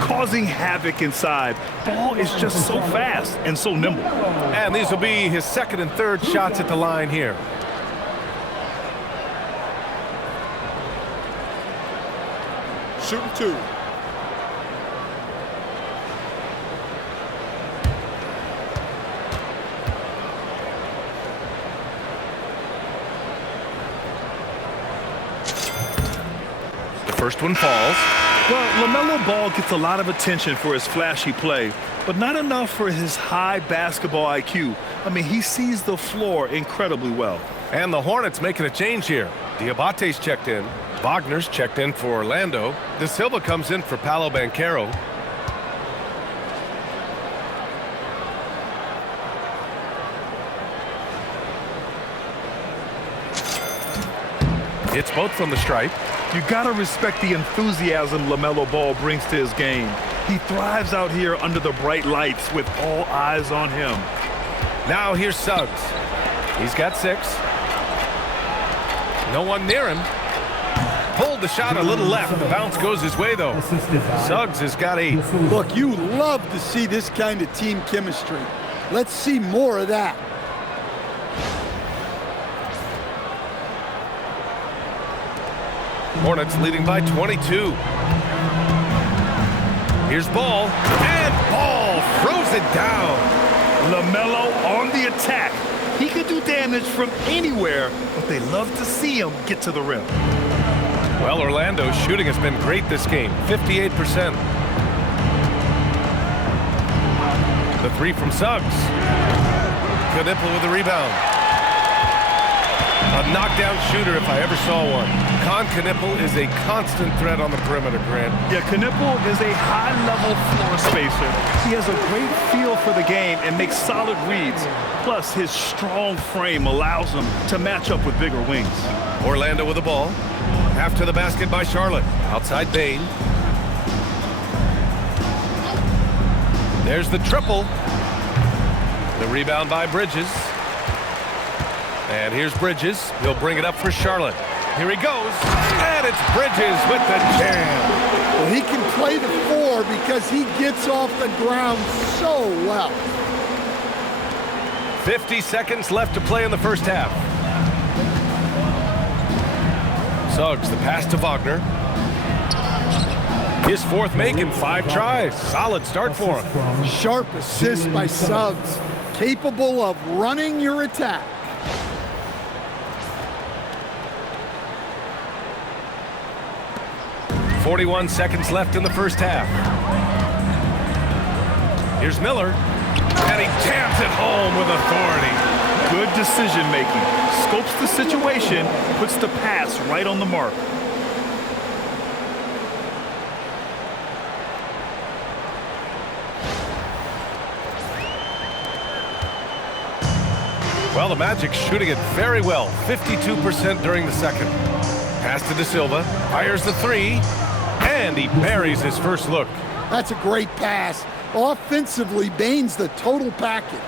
Causing havoc inside. Ball is just so fast and so nimble. And these will be his second and third shots at the line here. Shooting 2. First one falls. Well, LaMelo Ball gets a lot of attention for his flashy play, but not enough for his high basketball IQ. I mean, he sees the floor incredibly well. And the Hornets making a change here. Diabate's checked in. Wagner's checked in for Orlando. De Silva comes in for Paolo Banchero. It's both from the stripe. You gotta respect the enthusiasm LaMelo Ball brings to his game. He thrives out here under the bright lights with all eyes on him. Now here's Suggs. He's got 6. No one near him. Pulled the shot a little left. The bounce goes his way, though. Suggs has got 8. Look, you love to see this kind of team chemistry. Let's see more of that. Hornets leading by 22. Here's Ball. And Ball throws it down. LaMelo on the attack. He can do damage from anywhere, but they love to see him get to the rim. Well, Orlando's shooting has been great this game, 58%. The three from Suggs. Knipple with the rebound. A knockdown shooter if I ever saw one. Knipple is a constant threat on the perimeter, Grant. Yeah, Knipple is a high-level floor spacer. He has a great feel for the game and makes solid reads. Plus, his strong frame allows him to match up with bigger wings. Orlando with the ball. Half to the basket by Charlotte. Outside Bane. There's the triple. The rebound by Bridges. And here's Bridges. He'll bring it up for Charlotte. Here he goes. And it's Bridges with the jam. Well, he can play the 4 because he gets off the ground so well. 50 seconds left to play in the first half. Suggs, the pass to Wagner. His 4th make in 5 tries. Solid start for him. Sharp assist by Suggs. Capable of running your attack. .41 seconds left in the first half. Here's Miller. And he jams it home with authority. Good decision-making. Scopes the situation, puts the pass right on the mark. Well, the Magic shooting it very well, 52% during the second. Pass to De Silva, fires the three, and he buries his first look. That's a great pass. Offensively, Bane's the total package.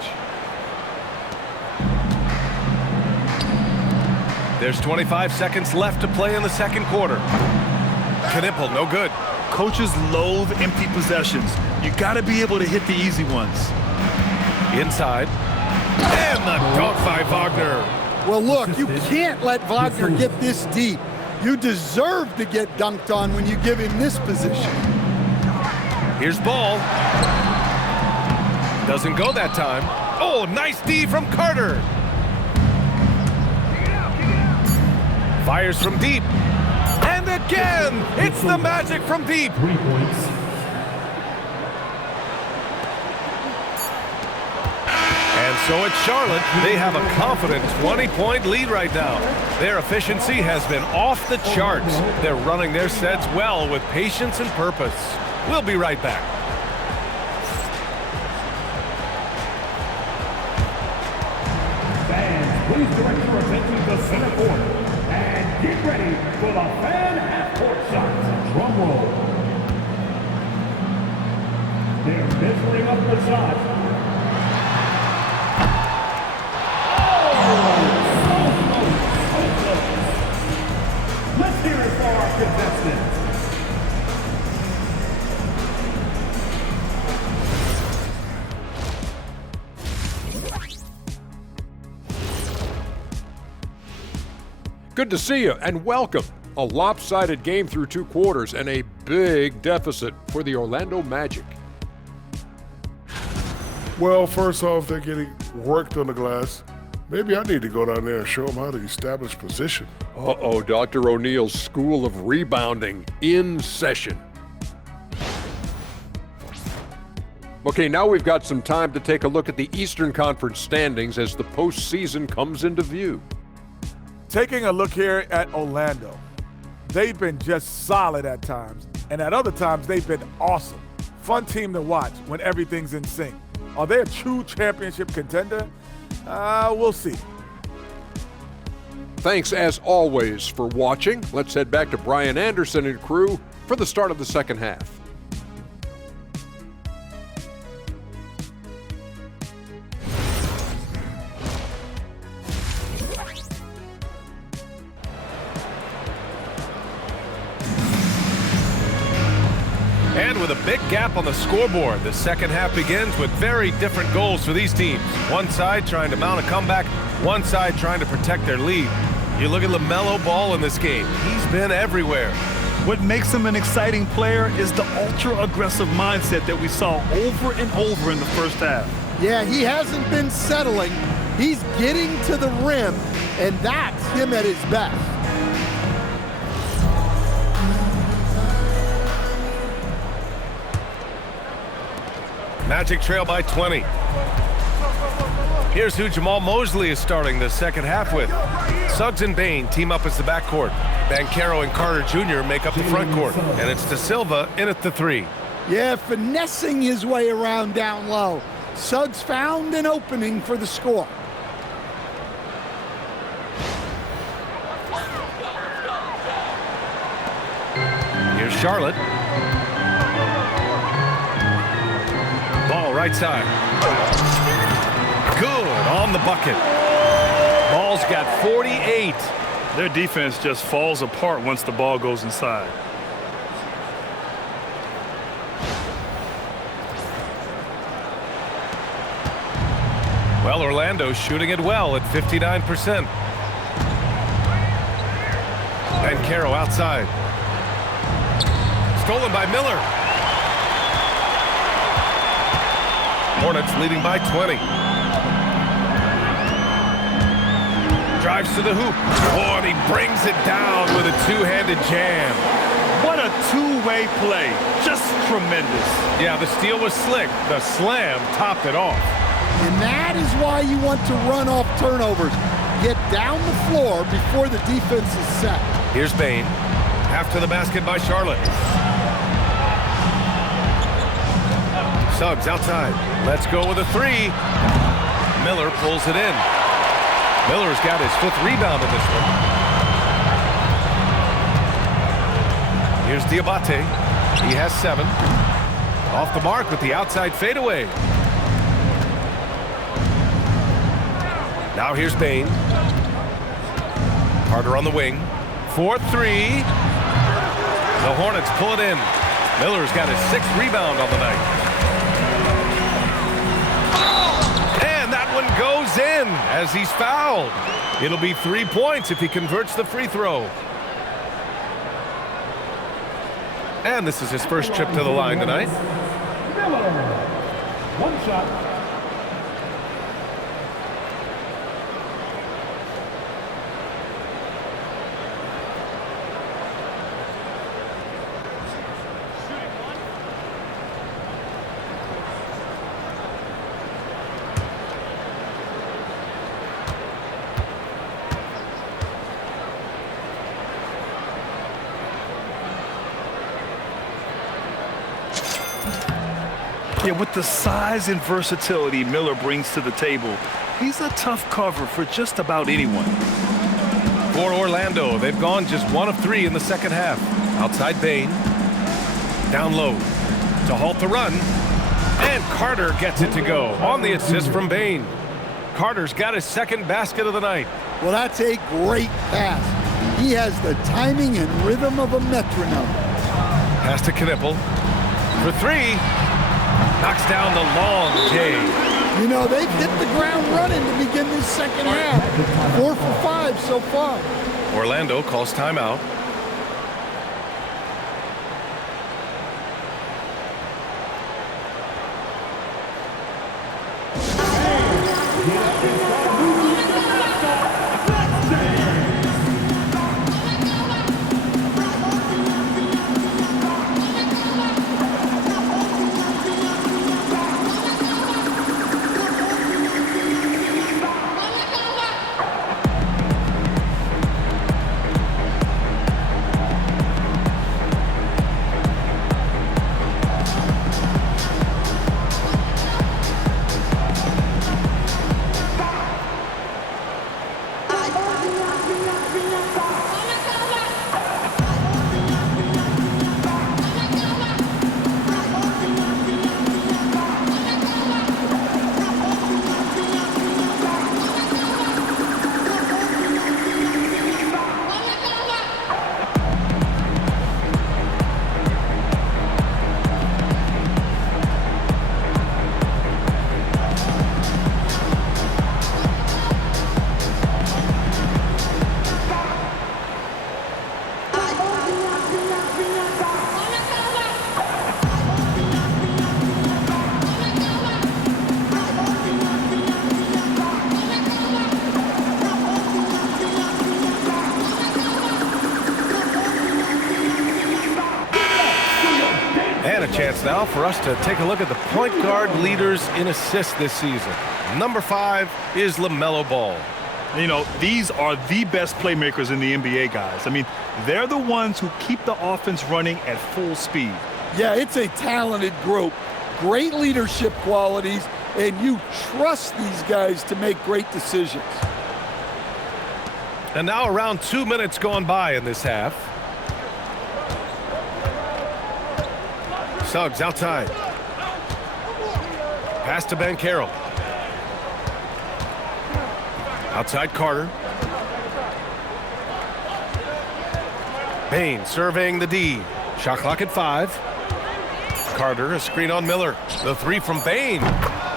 There's 25 seconds left to play in the second quarter. Knipple, no good. Coaches loathe empty possessions. You got to be able to hit the easy ones. Inside. And the dunk by Wagner. Well, look, you can't let Wagner get this deep. You deserve to get dunked on when you give him this position. Here's Ball. Doesn't go that time. Oh, nice D from Carter. Fires from deep. And again, it's the Magic from deep. 3 points. And so it's Charlotte. They have a confident 20-point lead right now. Their efficiency has been off the charts. They're running their sets well with patience and purpose. We'll be right back. Fans, please direct your attention to center court. And get ready for the fan half-court shot. Drum roll. They're measuring up the shot. Let's hear it for our contestants. Good to see you and welcome. A lopsided game through 2 quarters and a big deficit for the Orlando Magic. Well, first off, they're getting worked on the glass. Maybe I need to go down there and show them how to establish position. Uh-oh, Dr. O'Neill's School of Rebounding in session. Okay, now we've got some time to take a look at the Eastern Conference standings as the postseason comes into view. Taking a look here at Orlando, they've been just solid at times, and at other times they've been awesome. Fun team to watch when everything's in sync. Are they a true championship contender? We'll see. Thanks as always for watching. Let's head back to Brian Anderson and crew for the start of the second half. And with a big gap on the scoreboard, the second half begins with very different goals for these teams. One side trying to mount a comeback, one side trying to protect their lead. You look at LaMelo Ball in this game. He's been everywhere. What makes him an exciting player is the ultra-aggressive mindset that we saw over and over in the first half. Yeah, he hasn't been settling. He's getting to the rim, and that's him at his best. Magic trail by 20. Here's who Jamal Mosley is starting the second half with. Suggs and Bane team up as the backcourt. Banchero and Carter Jr. make up the front court. And it's De Silva in at the 3. Yeah, finessing his way around down low. Suggs found an opening for the score. Here's Charlotte. Ball right side. Good on the bucket. Ball's got 48. Their defense just falls apart once the ball goes inside. Well, Orlando's shooting it well at 59%. Banchero outside. Stolen by Miller. Hornets leading by 20. Drives to the hoop. Oh, and he brings it down with a two-handed jam. What a two-way play. Just tremendous. Yeah, the steal was slick. The slam topped it off. And that is why you want to run off turnovers. Get down the floor before the defense is set. Here's Bane. Half to the basket by Charlotte. Suggs outside. Let's go with a 3. Miller pulls it in. Miller's got his 5th rebound in this one. Here's Diabate. He has 7. Off the mark with the outside fadeaway. Now here's Bane. Carter on the wing. 4-3. The Hornets pull it in. Miller's got his 6th rebound on the night. And that one goes in as he's fouled. It'll be 3 points if he converts the free throw. And this is his first trip to the line tonight. Miller, 1 shot. Yeah, with the size and versatility Miller brings to the table, he's a tough cover for just about anyone. For Orlando, they've gone just 1 of 3 in the second half. Outside Bane. Down low to halt the run. And Carter gets it to go on the assist from Bane. Carter's got his 2nd basket of the night. Well, that's a great pass. He has the timing and rhythm of a metronome. Pass to Knippel for 3. Knocks down the long J. You know, they've hit the ground running to begin this second half. 4 for 5 so far. Orlando calls timeout. And a chance now for us to take a look at the point guard leaders in assists this season. Number 5 is LaMelo Ball. You know, these are the best playmakers in the NBA, guys. I mean, they're the ones who keep the offense running at full speed. Yeah, it's a talented group. Great leadership qualities, and you trust these guys to make great decisions. And now around 2 minutes gone by in this half. Suggs outside. Pass to Banchero. Outside Carter. Bane surveying the D. Shot clock at 5. Carter, a screen on Miller. The 3 from Bane.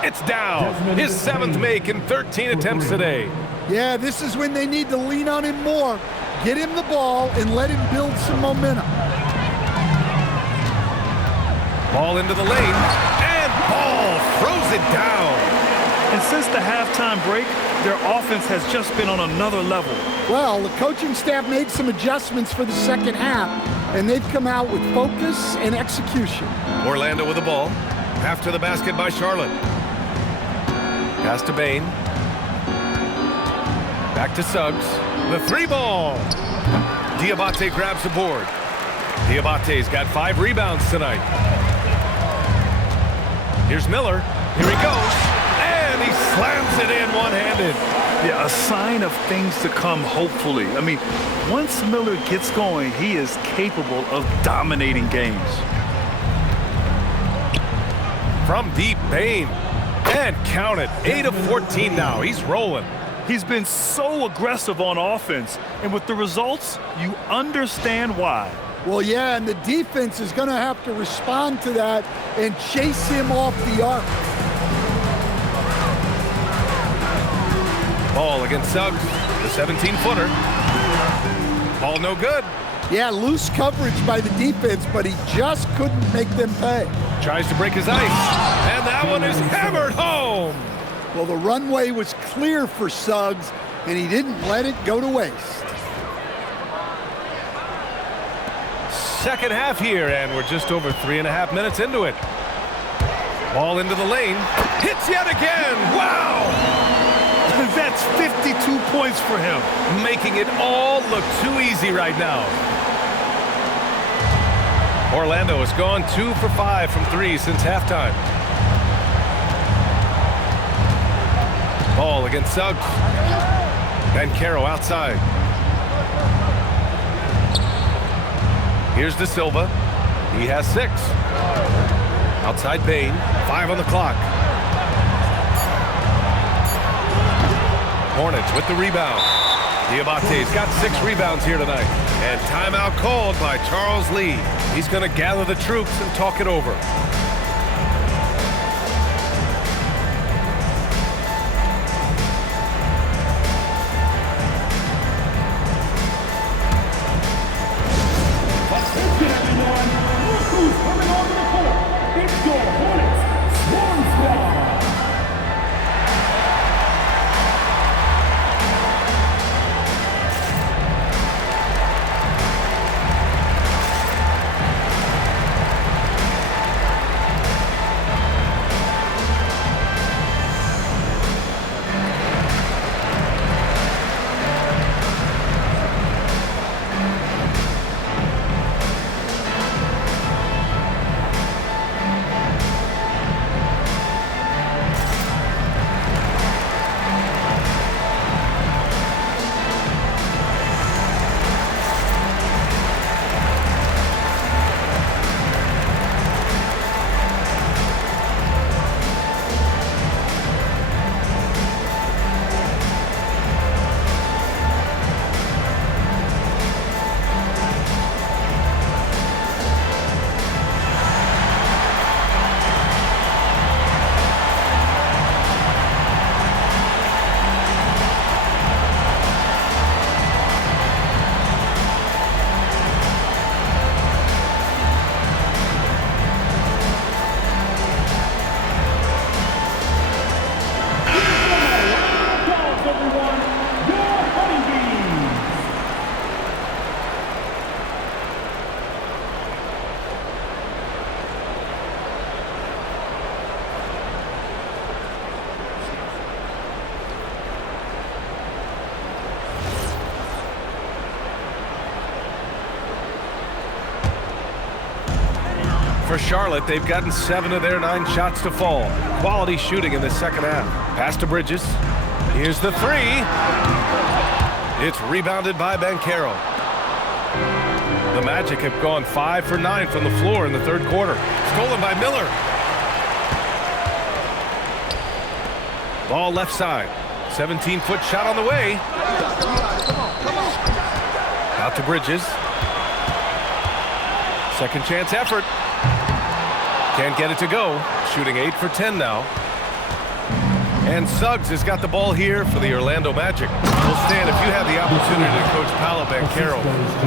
It's down. His 7th make in 13 attempts today. Yeah, this is when they need to lean on him more. Get him the ball and let him build some momentum. Ball into the lane, and Ball throws it down. And since the halftime break, their offense has just been on another level. Well, the coaching staff made some adjustments for the second half, and they've come out with focus and execution. Orlando with the ball. Half to the basket by Charlotte. Pass to Bane. Back to Suggs. The 3 ball. Diabate grabs the board. Diabate's got 5 rebounds tonight. Here's Miller. Here he goes. And he slams it in one-handed. Yeah, a sign of things to come, hopefully. I mean, once Miller gets going, he is capable of dominating games. From deep, Bane. And count it, 8 of 14 now. He's rolling. He's been so aggressive on offense, and with the results, you understand why. Well, yeah, and the defense is going to have to respond to that and chase him off the arc. Ball against Suggs, the 17-footer. Ball no good. Yeah, loose coverage by the defense, but he just couldn't make them pay. Tries to break his ice, and that one is hammered home. Well, the runway was clear for Suggs, and he didn't let it go to waste. Second half here, and we're just over 3.5 minutes into it. Ball into the lane. Hits yet again. Wow! That's 52 points for him. Making it all look too easy right now. Orlando has gone 2 for 5 from 3 since halftime. Ball against Suggs. Banchero outside. Here's De Silva. He has 6. Outside Bane. 5 on the clock. Hornets with the rebound. Diabate's got 6 rebounds here tonight. And timeout called by Charles Lee. He's going to gather the troops and talk it over. Attention everyone, look who's coming onto the court. It's your Hornets Swarm Squad. For Charlotte, they've gotten 7 of their 9 shots to fall. Quality shooting in the second half. Pass to Bridges. Here's the 3. It's rebounded by Banchero. The Magic have gone 5 for 9 from the floor in the third quarter. Stolen by Miller. Ball left side. 17-foot shot on the way. Out to Bridges. Second chance effort. Can't get it to go. Shooting 8 for 10 now. And Suggs has got the ball here for the Orlando Magic. Well, Stan, if you had the opportunity to coach Paolo Banchero,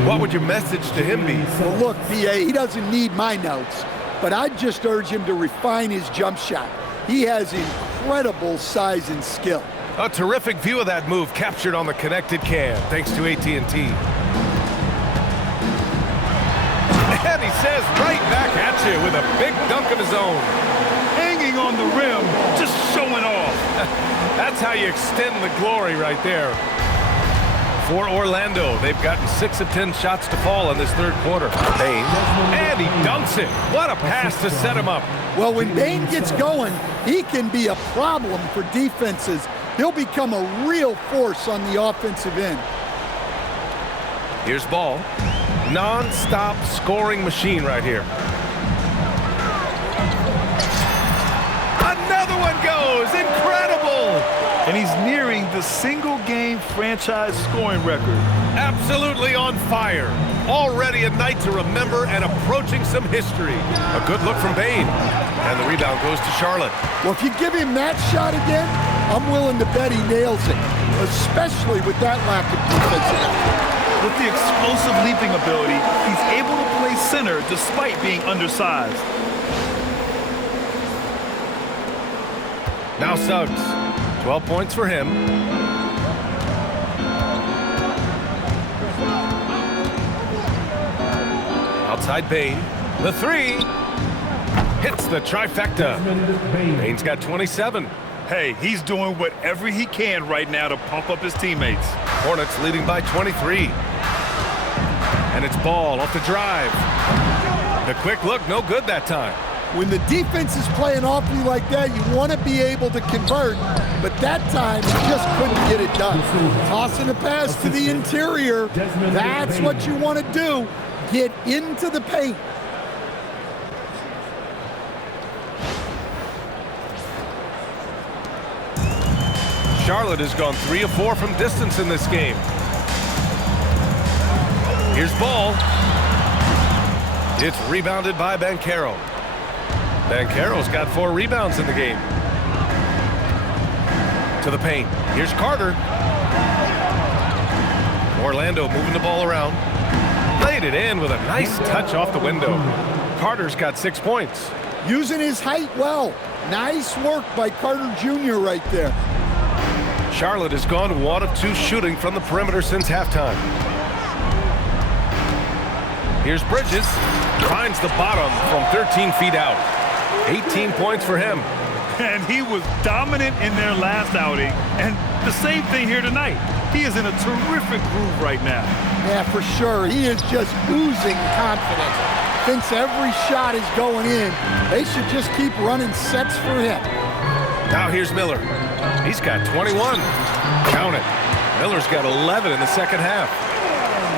what would your message to him be? Well, look, B.A., he doesn't need my notes, but I'd just urge him to refine his jump shot. He has incredible size and skill. A terrific view of that move captured on the connected cam, thanks to AT&T. And he says right back at you with a big dunk of his own. Hanging on the rim, just showing off. That's how you extend the glory right there. For Orlando, they've gotten 6 of 10 shots to fall in this third quarter. Bane, and he dunks it. What a pass to set him up. Well, when Bane gets going, he can be a problem for defenses he'll become a real force on the offensive end. Here's Ball. Non-stop scoring machine right here. Another one goes. Incredible. And he's nearing the single-game franchise scoring record. Absolutely on fire. Already a night to remember and approaching some history. A good look from Bane. And the rebound goes to Charlotte. Well, if you give him that shot again, I'm willing to bet he nails it, especially with that lack of defense. With the explosive leaping ability, he's able to play center despite being undersized. Now Suggs. 12 points for him. Outside Bane. The three. Hits the trifecta. Bane's got 27. Hey, he's doing whatever he can right now to pump up his teammates. Hornets leading by 23. And it's Ball off the drive. The quick look, no good that time. When the defense is playing awfully like that, you want to be able to convert, but that time he just couldn't get it done. Tossing a pass to the interior, that's what you want to do. Get into the paint. Charlotte has gone 3 of 4 from distance in this game. Here's Ball. It's rebounded by Banchero. Banchero's got 4 rebounds in the game. To the paint. Here's Carter. Orlando moving the ball around. Laid it in with a nice touch off the window. Carter's got 6 points. Using his height well. Nice work by Carter Jr. right there. Charlotte has gone 1 of 2 shooting from the perimeter since halftime. Here's Bridges. Finds the bottom from 13 feet out. 18 points for him. And he was dominant in their last outing. And the same thing here tonight. He is in a terrific groove right now. Yeah, for sure. He is just oozing confidence. Thinks every shot is going in. They should just keep running sets for him. Now here's Miller. He's got 21. Count it. Miller's got 11 in the second half.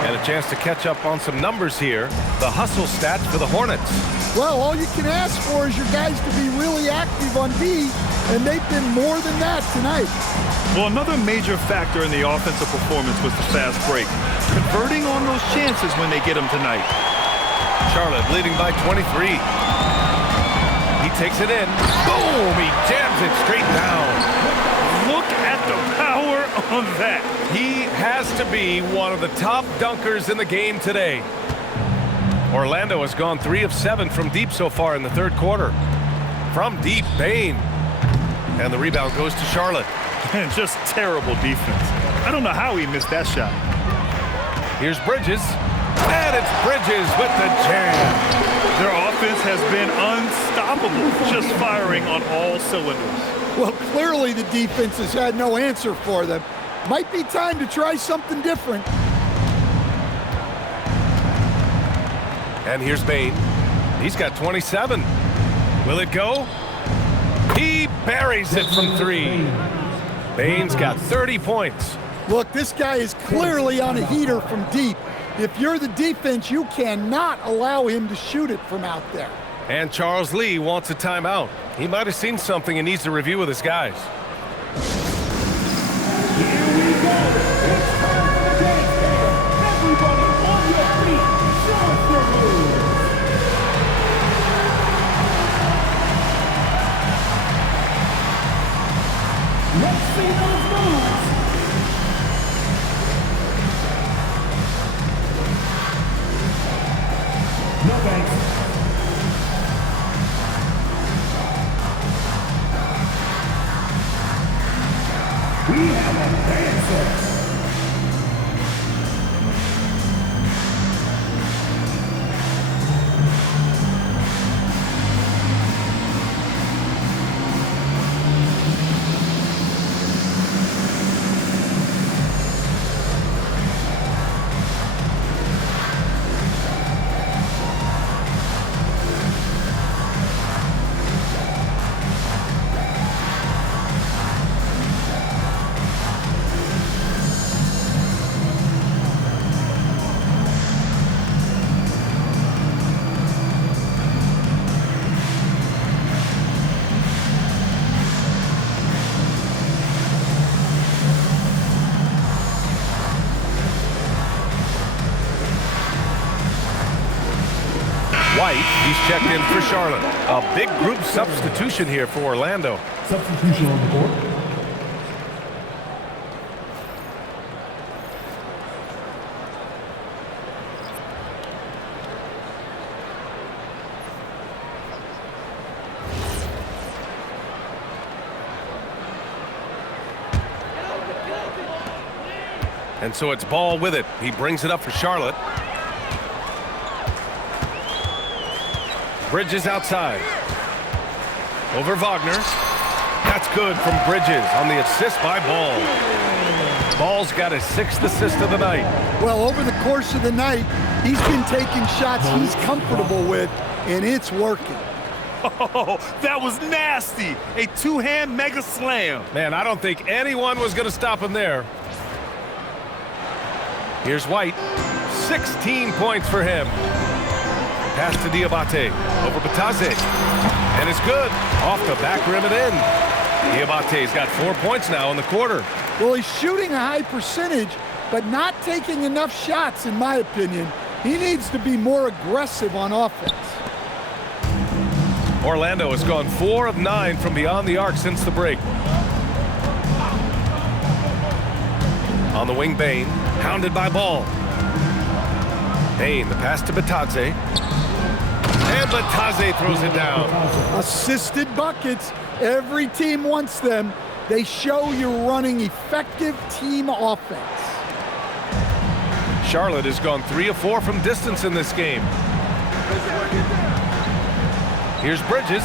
And a chance to catch up on some numbers here. The hustle stats for the Hornets. Well, all you can ask for is your guys to be really active on D, and they've been more than that tonight. Well, another major factor in the offensive performance was the fast break. Converting on those chances when they get them tonight. Charlotte leading by 23. He takes it in. Boom! He jams it straight down. Look at the power on that. He has to be one of the top dunkers in the game today. Orlando has gone 3 of 7 from deep so far in the third quarter. From deep, Bane. And the rebound goes to Charlotte. And just terrible defense. I don't know how he missed that shot. Here's Bridges. And it's Bridges with the jam. Their offense has been unstoppable, just firing on all cylinders. Well, clearly the defense has had no answer for them. Might be time to try something different. And here's Bane. He's got 27. Will it go? He buries it from 3. Bane's got 30 points. Look, this guy is clearly on a heater from deep. If you're the defense, you cannot allow him to shoot it from out there. And Charles Lee wants a timeout. He might have seen something and needs to review with his guys. Here we go. It's time for the dance band. Everybody on your feet. Show us your moves. Let's see those moves. No thanks. White. He's checked in for Charlotte. A big group substitution here for Orlando. Substitution on the board. And so it's Ball with it. He brings it up for Charlotte. Bridges outside. Over Wagner. That's good from Bridges on the assist by Ball. Ball's got his 6th assist of the night. Well, over the course of the night, he's been taking shots he's comfortable with, and it's working. Oh, that was nasty. A two-hand mega slam. Man, I don't think anyone was going to stop him there. Here's White. 16 points for him. Pass to Diabate. Over Bataze. And it's good. Off the back rim and in. Diabate's got 4 points now in the quarter. Well, he's shooting a high percentage, but not taking enough shots, in my opinion. He needs to be more aggressive on offense. Orlando has gone 4 of 9 from beyond the arc since the break. On the wing, Bane. Hounded by Ball. Bane, the pass to Bataze. And Bataze throws it down. Assisted buckets. Every team wants them. They show you're running effective team offense. Charlotte has gone 3 of 4 from distance in this game. Here's Bridges.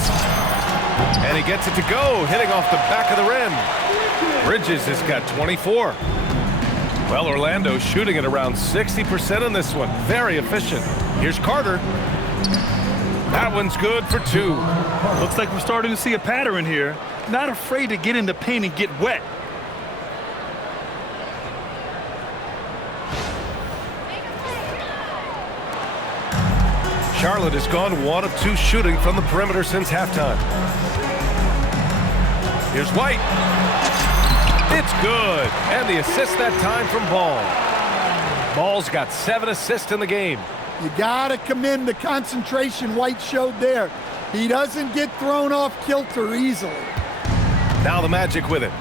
And he gets it to go, hitting off the back of the rim. Bridges has got 24. Well, Orlando's shooting at around 60% in this one. Very efficient. Here's Carter. That one's good for 2. Looks like we're starting to see a pattern here. Not afraid to get in the paint and get wet. Charlotte has gone 1 of 2 shooting from the perimeter since halftime. Here's White. It's good. And the assist that time from Ball. Ball's got 7 assists in the game. You gotta commend the concentration White showed there. He doesn't get thrown off kilter easily. Now the Magic with it.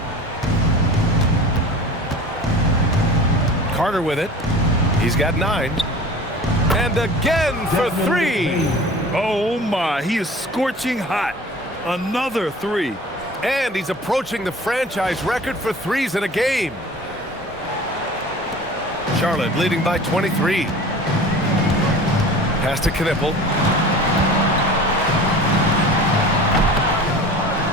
Carter with it. He's got 9. And again for 3. Oh my, he is scorching hot. Another 3. And he's approaching the franchise record for 3s in a game. Charlotte leading by 23. Pass to Knippel.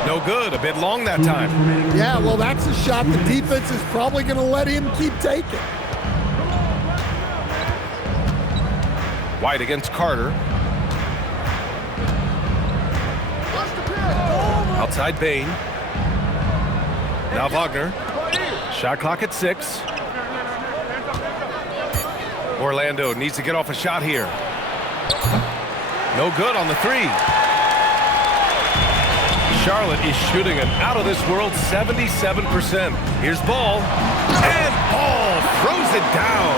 No good. A bit long that time. Yeah, well, that's a shot the defense is probably going to let him keep taking. White against Carter. Outside Bane. Now Wagner. Shot clock at 6. Orlando needs to get off a shot here. No good on the 3. Charlotte is shooting an out-of-this-world 77%. Here's Ball. And Ball throws it down.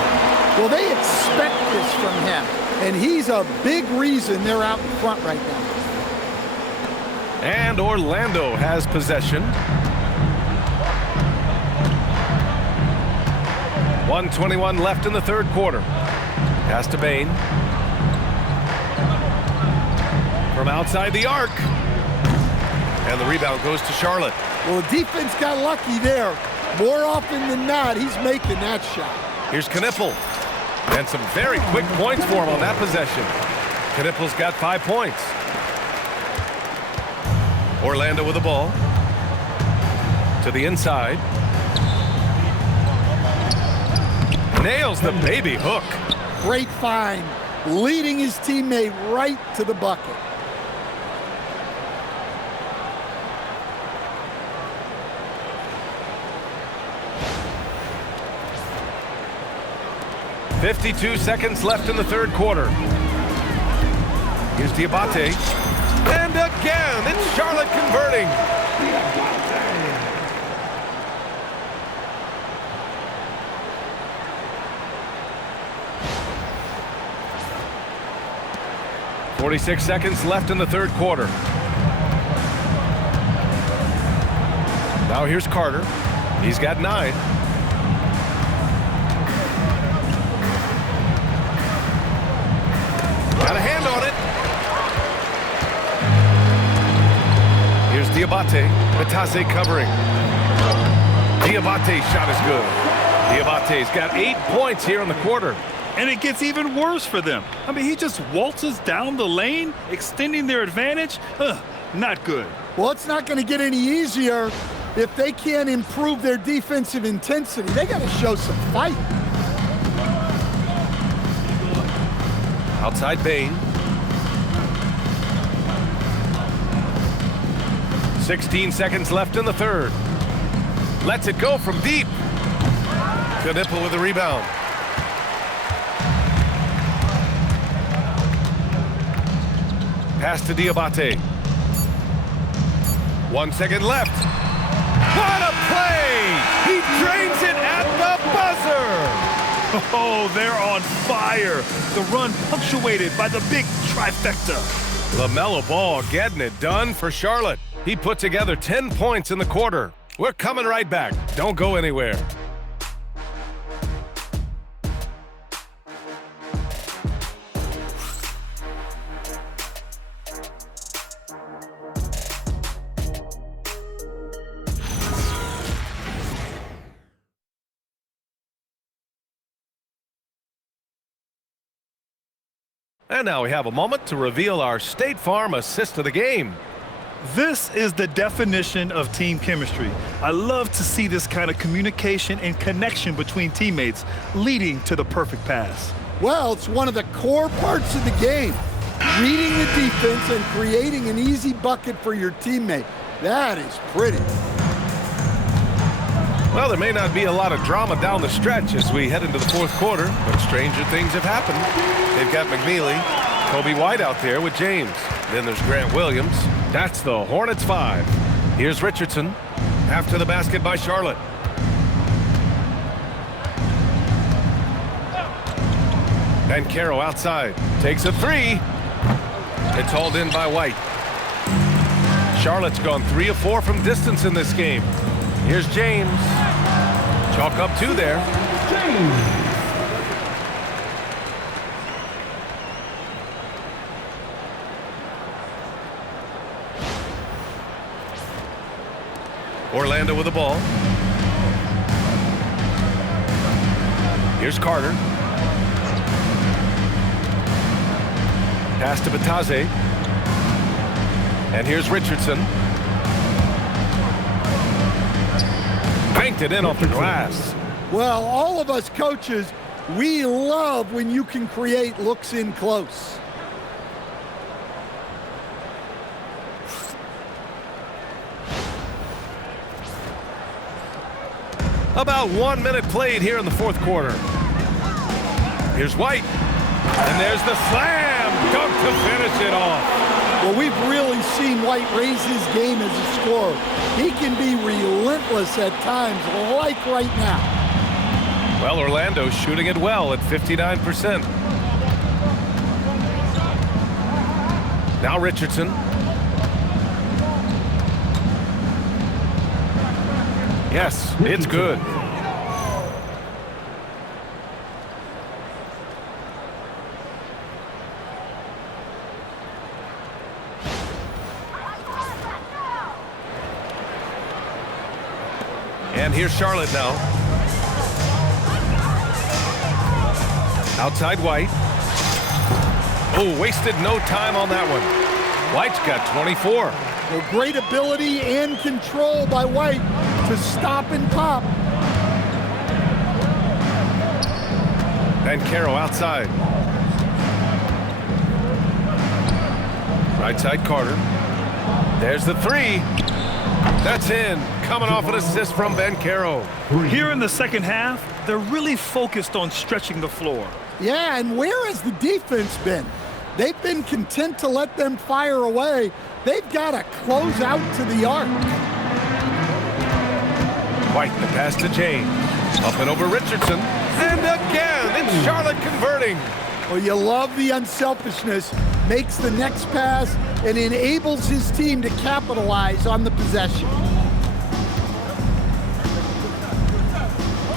Well, they expect this from him, and he's a big reason they're out in front right now. And Orlando has possession. 1:21 left in the third quarter. Pass to Bane. From outside the arc. And the rebound goes to Charlotte. Well, the defense got lucky there. More often than not, he's making that shot. Here's Knippel. And some very quick points for him on that possession. Knippel's got 5 points. Orlando with the ball. To the inside. Nails the baby hook. Great find. Leading his teammate right to the bucket. .52 seconds left in the third quarter. Here's Diabate. And again, it's Charlotte converting. 46 seconds left in the third quarter. Now here's Carter. He's got 9. Got a hand on it. Here's Diabate. Batase covering. Diabate's shot is good. Diabate's got 8 points here in the quarter. And it gets even worse for them. I mean, he just waltzes down the lane, extending their advantage. Not good. Well, it's not going to get any easier if they can't improve their defensive intensity. They got to show some fight. Outside Bane. 16 seconds left in the third. Lets it go from deep. Knipple with the rebound. Pass to Diabate. 1 second left. What a play! He drains it at the buzzer! Oh, they're on fire. The run punctuated by the big trifecta. LaMelo Ball getting it done for Charlotte. He put together 10 points in the quarter. We're coming right back. Don't go anywhere. And now we have a moment to reveal our State Farm assist of the game. This is the definition of team chemistry. I love to see this kind of communication and connection between teammates leading to the perfect pass. Well, it's one of the core parts of the game. Reading the defense and creating an easy bucket for your teammate. That is pretty. Well, there may not be a lot of drama down the stretch as we head into the fourth quarter, but stranger things have happened. They've got McNeely, Kobe White out there with James. Then there's Grant Williams. That's the Hornets 5. Here's Richardson. After the basket by Charlotte. And Caro outside. Takes a 3. It's hauled in by White. Charlotte's gone 3 of 4 from distance in this game. Here's James. Chalk up 2 there. James. Orlando with the ball. Here's Carter. Pass to Batase. And here's Richardson. Banked it in off the glass. Well, all of us coaches, we love when you can create looks in close. About 1 minute played here in the fourth quarter. Here's White. And there's the slam dunk to finish it off. Well, we've really seen White raise his game as a scorer. He can be relentless at times, like right now. Well, Orlando's shooting it well at 59%. Now Richardson. Yes, it's good. And here's Charlotte now. Outside White. Oh, wasted no time on that one. White's got 24. Well, great ability and control by White to stop and pop. And Caro outside. Right side Carter. There's the 3. That's in. Coming off an assist from Ben Caro. Here in the second half, they're really focused on stretching the floor. Yeah, and where has the defense been? They've been content to let them fire away. They've got to close out to the arc. White, the pass to James. Up and over Richardson. And again, it's Charlotte converting. Well, you love the unselfishness. makes the next pass, and enables his team to capitalize on the possession.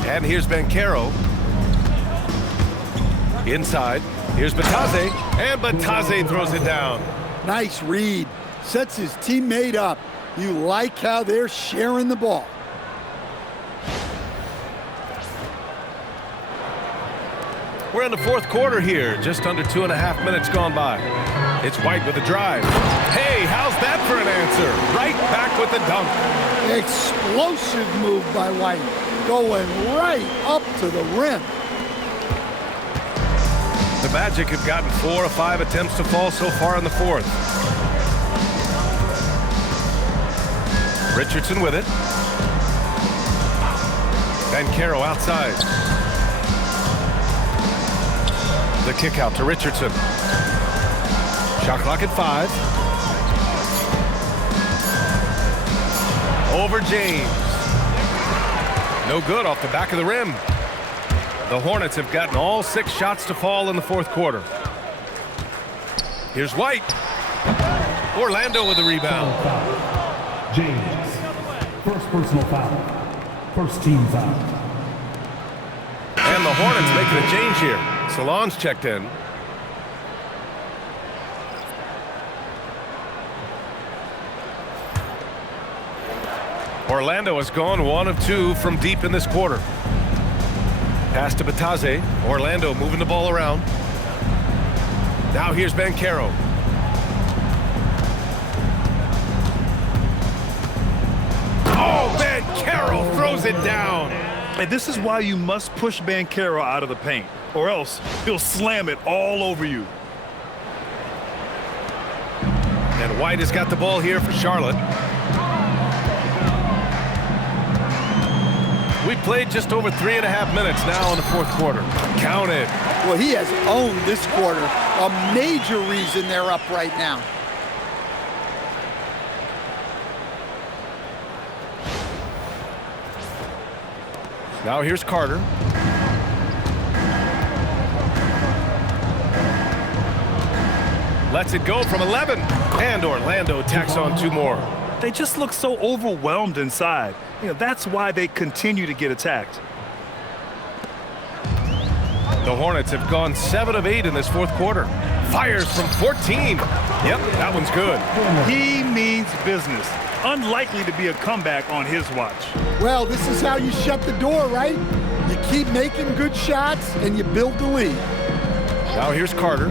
And here's Banchero. Inside. Here's Batase. And Batase throws it down. Nice read. Sets his teammate up. You like how they're sharing the ball. We're in the fourth quarter here. Just under 2.5 minutes gone by. It's White with a drive. Hey, how's that for an answer? Right back with the dunk. Explosive move by White. Going right up to the rim. The Magic have gotten 4 of 5 attempts to fall so far in the fourth. Richardson with it. Banchero outside. The kick out to Richardson. Shot clock at 5. Over James. No good off the back of the rim. The Hornets have gotten all 6 shots to fall in the fourth quarter. Here's White. Orlando with the rebound. James, first personal foul. First team foul. And the Hornets making a change here. Salon's checked in. Orlando has gone 1 of 2 from deep in this quarter. Pass to Batase. Orlando moving the ball around. Now here's Banchero. Oh, Banchero throws it down. And this is why you must push Banchero out of the paint, or else he'll slam it all over you. And White has got the ball here for Charlotte. We played just over 3.5 minutes now in the fourth quarter. Count it. Well, he has owned this quarter. A major reason they're up right now. Now here's Carter. Lets it go from 11. And Orlando tacks on 2 more. They just look so overwhelmed inside. You know, that's why they continue to get attacked. The Hornets have gone 7 of 8 in this fourth quarter. Fires from 14. Yep, that one's good. He means business. Unlikely to be a comeback on his watch. Well, this is how you shut the door, right? You keep making good shots and you build the lead. Now here's Carter.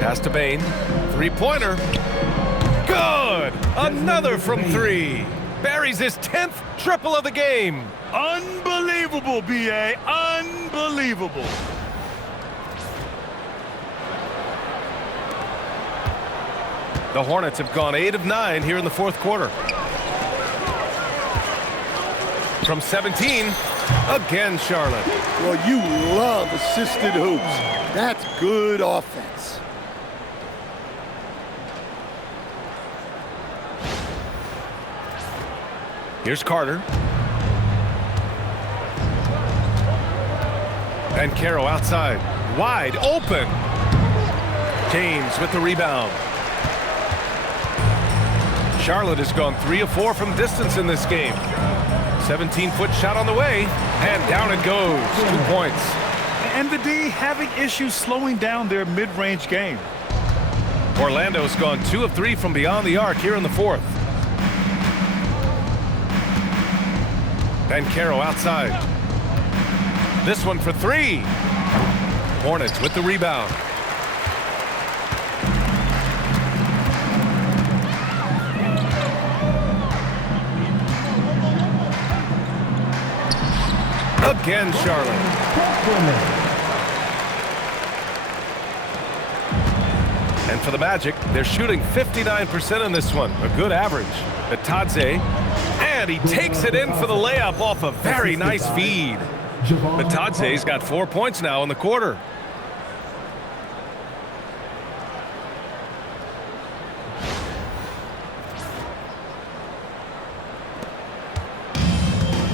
Pass to Bane. 3-pointer. Good! Another from 3. Buries his 10th triple of the game. Unbelievable, B.A. Unbelievable. The Hornets have gone 8 of 9 here in the fourth quarter. From 17, again Charlotte. Well, you love assisted hoops. That's good offense. Here's Carter. Banchero outside. Wide open. James with the rebound. Charlotte has gone 3 of 4 from distance in this game. 17-foot shot on the way, and down it goes. 2 points. And the D having issues slowing down their mid-range game. Orlando's gone 2 of 3 from beyond the arc here in the fourth. Banchero outside. This one for 3. Hornets with the rebound. Again, Charlotte. And for the Magic, they're shooting 59% in this one. A good average. Batase, and he takes it in for the layup off a very nice feed. Batase's got 4 points now in the quarter.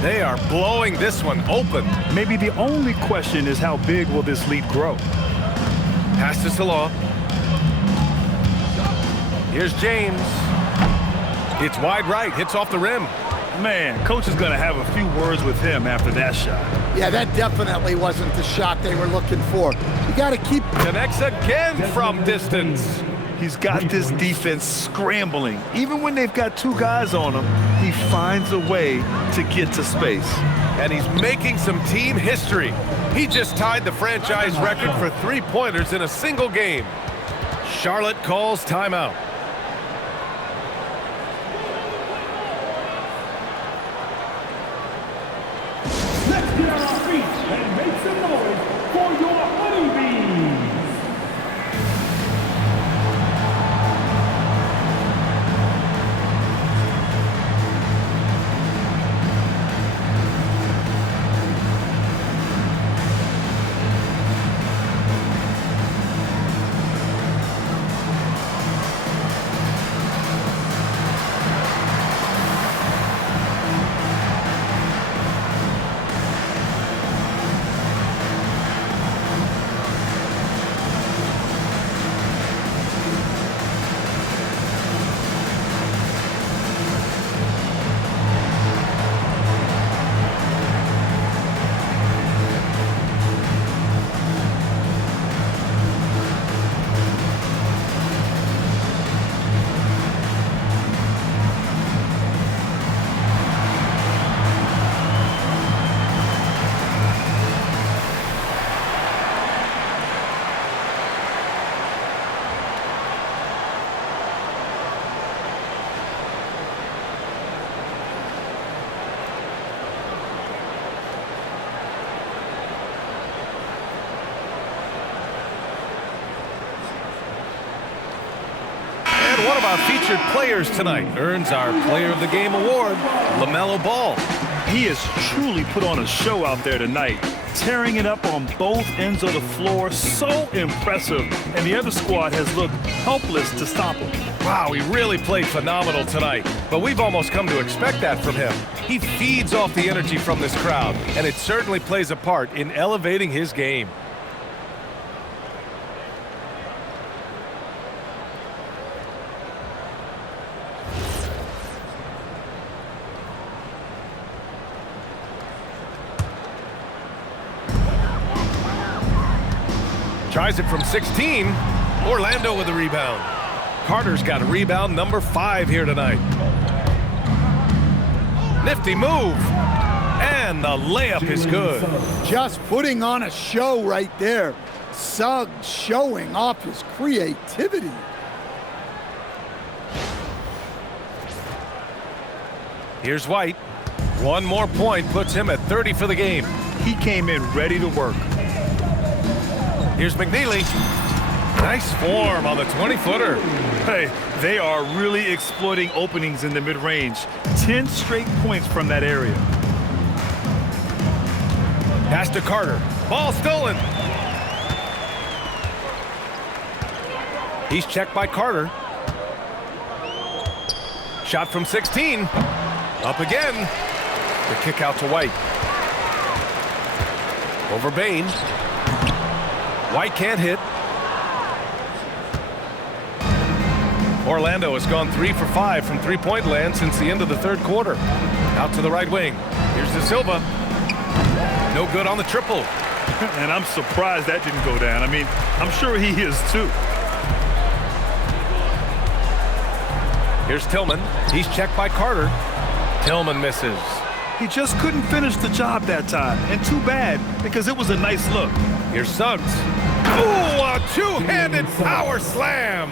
They are blowing this one open. Maybe the only question is how big will this lead grow? Pass to Salah. Here's James. It's wide right, hits off the rim. Man, coach is going to have a few words with him after that shot. Yeah, that definitely wasn't the shot they were looking for. You got to keep... Connects again from distance. He's got this defense scrambling. Even when they've got two guys on him, he finds a way to get to space. And he's making some team history. He just tied the franchise record for three-pointers in a single game. Charlotte calls timeout. Let's get on our feet and make some noise for your honeybees. One of our featured players tonight earns our Player of the Game award, LaMelo Ball. He has truly put on a show out there tonight, tearing it up on both ends of the floor. So impressive, and the other squad has looked helpless to stop him. Wow, he really played phenomenal tonight, but we've almost come to expect that from him. He feeds off the energy from this crowd, and it certainly plays a part in elevating his game. Tries it from 16. Orlando with a rebound. Carter's got a rebound number 5 here tonight. Nifty move. And the layup is good. Just putting on a show right there. Suggs showing off his creativity. Here's White. One more point puts him at 30 for the game. He came in ready to work. Here's McNeely. Nice form on the 20-footer. Hey, they are really exploiting openings in the mid-range. 10 straight points from that area. Pass to Carter. Ball stolen. He's checked by Carter. Shot from 16. Up again. The kick out to White. Over Bane. White can't hit. Orlando has gone 3 for 5 from three-point land since the end of the third quarter. Out to the right wing. Here's De Silva. No good on the triple. And I'm surprised that didn't go down. I mean, I'm sure he is too. Here's Tillman. He's checked by Carter. Tillman misses. He just couldn't finish the job that time. And too bad, because it was a nice look. Here's Suggs. Ooh, a two-handed power slam.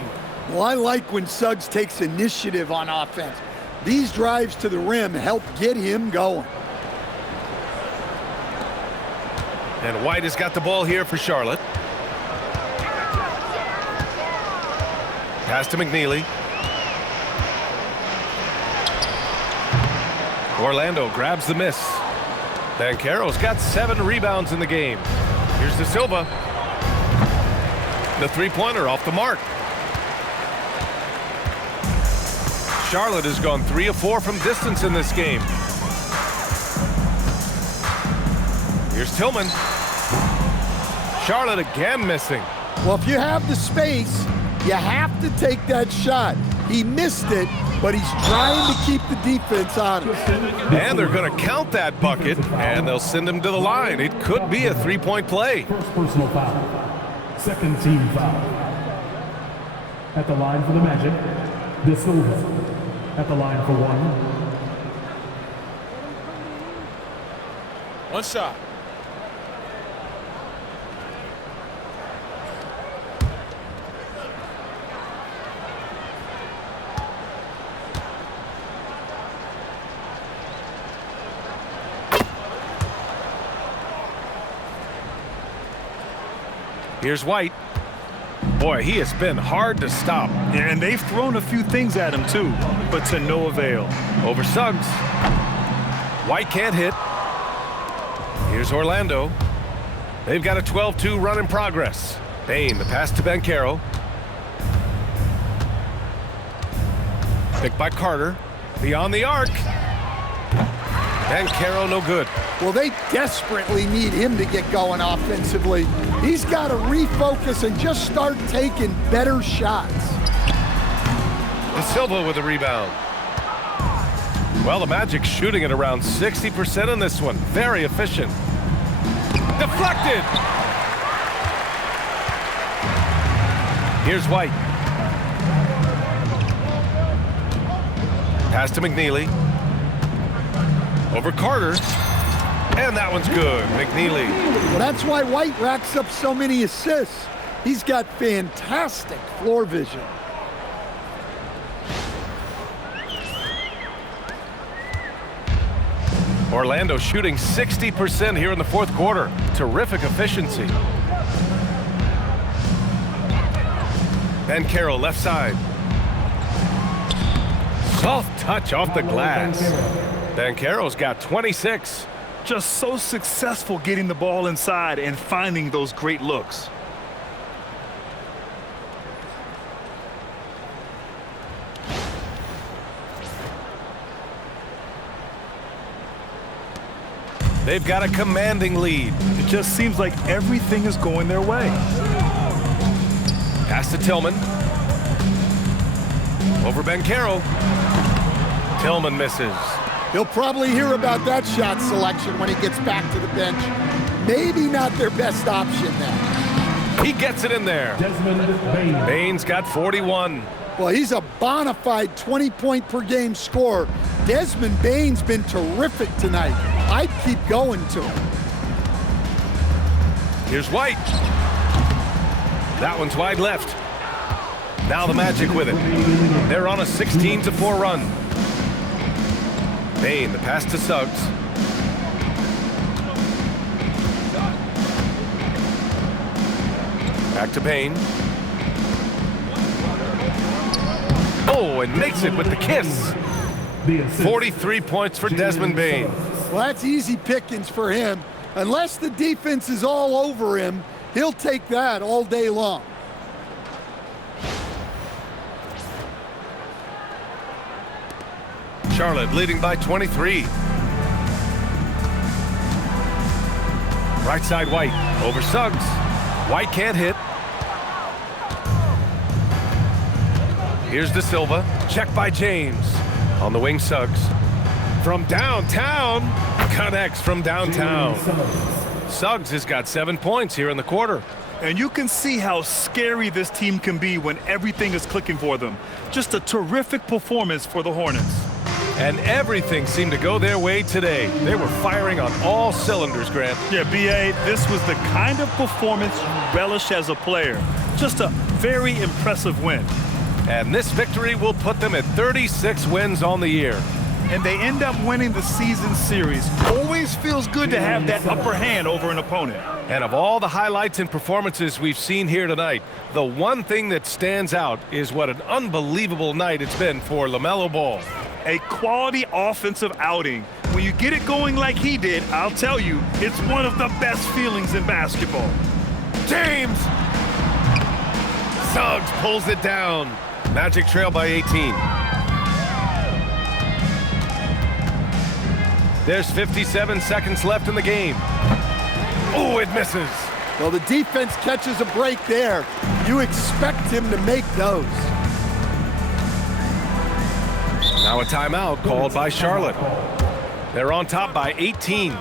Well, I like when Suggs takes initiative on offense. These drives to the rim help get him going. And White has got the ball here for Charlotte. Pass to McNeely. Orlando grabs the miss. Banchero's got 7 rebounds in the game. Here's De Silva. The three-pointer off the mark. Charlotte has gone 3 of 4 from distance in this game. Here's Tillman. Charlotte again missing. Well, if you have the space, you have to take that shot. He missed it, but he's trying to keep the defense on him. And they're going to count that bucket, and they'll send him to the line. It could be a three-point play. First personal foul. Second team foul. At the line for the Magic, Desmond. At the line for one. One shot. Here's White. Boy, he has been hard to stop. And they've thrown a few things at him too, but to no avail. Over Suggs. White can't hit. Here's Orlando. They've got a 12-2 run in progress. Bane, the pass to Banchero. Picked by Carter. Beyond the arc. Banchero no good. Well, they desperately need him to get going offensively. He's got to refocus and just start taking better shots. De Silva with a rebound. Well, the Magic's shooting at around 60% in this one. Very efficient. Deflected! Here's White. Pass to McNeely. Over Carter. And that one's good. McNeely. Well, that's why White racks up so many assists. He's got fantastic floor vision. Orlando shooting 60% here in the fourth quarter. Terrific efficiency. Banchero left side. Soft touch off the glass. Banchero's got 26. Just so successful getting the ball inside and finding those great looks. They've got a commanding lead. It just seems like everything is going their way. Pass to Tillman. Over Banchero. Tillman misses. He'll probably hear about that shot selection when he gets back to the bench. Maybe not their best option then. He gets it in there. Desmond Bane. Bane's got 41. Well, he's a bona fide 20-point-per-game scorer. Desmond Bane's been terrific tonight. I'd keep going to him. Here's White. That one's wide left. Now the Magic with it. They're on a 16-4 run. Bane, the pass to Suggs. Back to Bane. Oh, and makes it with the kiss. 43 points for Desmond Bane. Well, that's easy pickings for him. Unless the defense is all over him, he'll take that all day long. Charlotte leading by 23. Right side White, over Suggs. White can't hit. Here's De Silva, checked by James. On the wing, Suggs. From downtown, connects from downtown. Suggs has got 7 points here in the quarter. And you can see how scary this team can be when everything is clicking for them. Just a terrific performance for the Hornets. And everything seemed to go their way today. They were firing on all cylinders, Grant. Yeah, B.A., this was the kind of performance you relish as a player. Just a very impressive win. And this victory will put them at 36 wins on the year. And they end up winning the season series. Always feels good to have that upper hand over an opponent. And of all the highlights and performances we've seen here tonight, the one thing that stands out is what an unbelievable night it's been for LaMelo Ball. A quality offensive outing. When you get it going like he did, I'll tell you, it's one of the best feelings in basketball. James! Suggs pulls it down. Magic trail by 18. There's 57 seconds left in the game. Oh, it misses. Well, the defense catches a break there. You expect him to make those. Now a timeout called by Charlotte. They're on top by 18.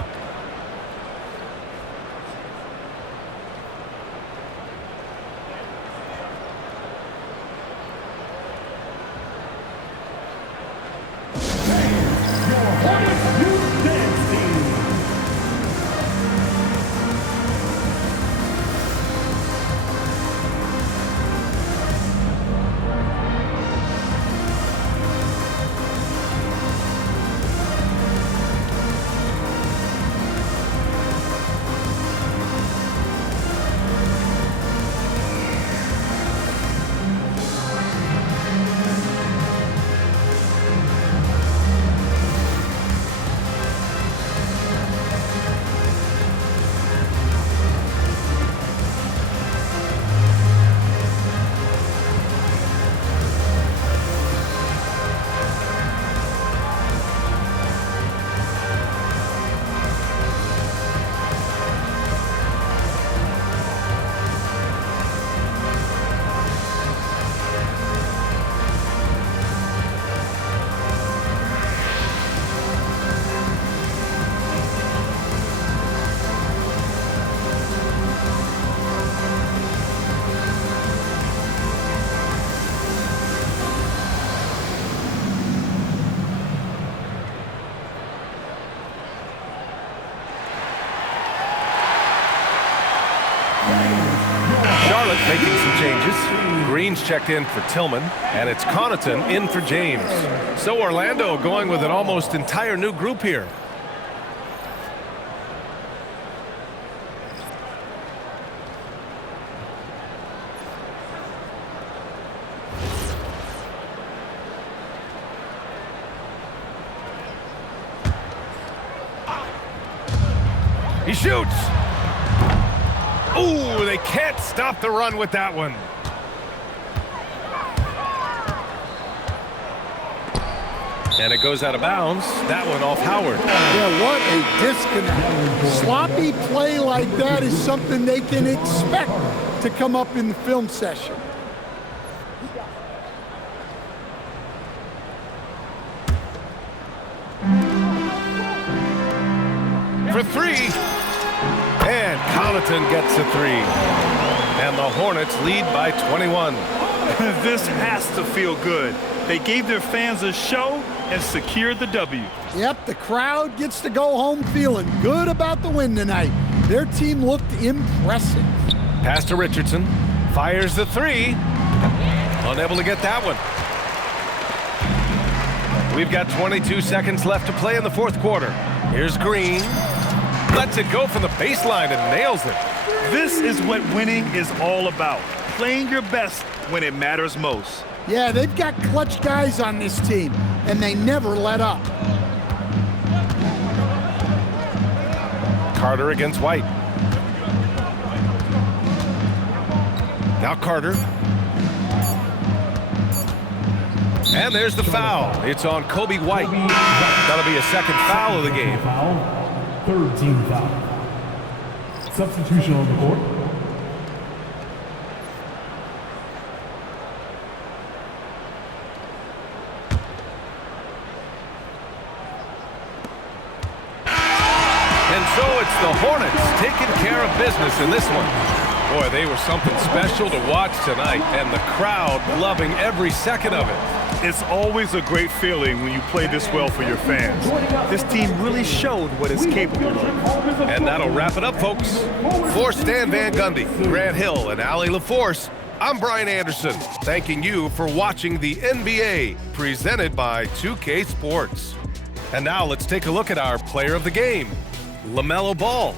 Charlotte making some changes. Green's checked in for Tillman, and it's Connaughton in for James. So Orlando going with an almost entire new group here. He shoots. Ooh, they can't stop the run with that one. And it goes out of bounds. That one off Howard. Yeah, what a disconnect. Sloppy play like that is something they can expect to come up in the film session. For three. And Connaughton gets a three. And the Hornets lead by 21. This has to feel good. They gave their fans a show and secured the W. Yep, the crowd gets to go home feeling good about the win tonight. Their team looked impressive. Pass to Richardson. Fires the three. Unable to get that one. We've got 22 seconds left to play in the fourth quarter. Here's Green. Lets it go from the baseline and nails it. This is what winning is all about. Playing your best when it matters most. Yeah, they've got clutch guys on this team, and they never let up. Carter against White. Now Carter. And there's the foul. It's on Kobe White. That'll be a second foul of the game. Third team foul. Substitution on the court. And so it's the Hornets taking care of business in this one. Boy, they were something special to watch tonight, and the crowd loving every second of it. It's always a great feeling when you play this well for your fans. This team really showed what it's capable of. And that'll wrap it up, folks. For Stan Van Gundy, Grant Hill, and Allie LaForce, I'm Brian Anderson, thanking you for watching the NBA, presented by 2K Sports. And now let's take a look at our player of the game, LaMelo Ball.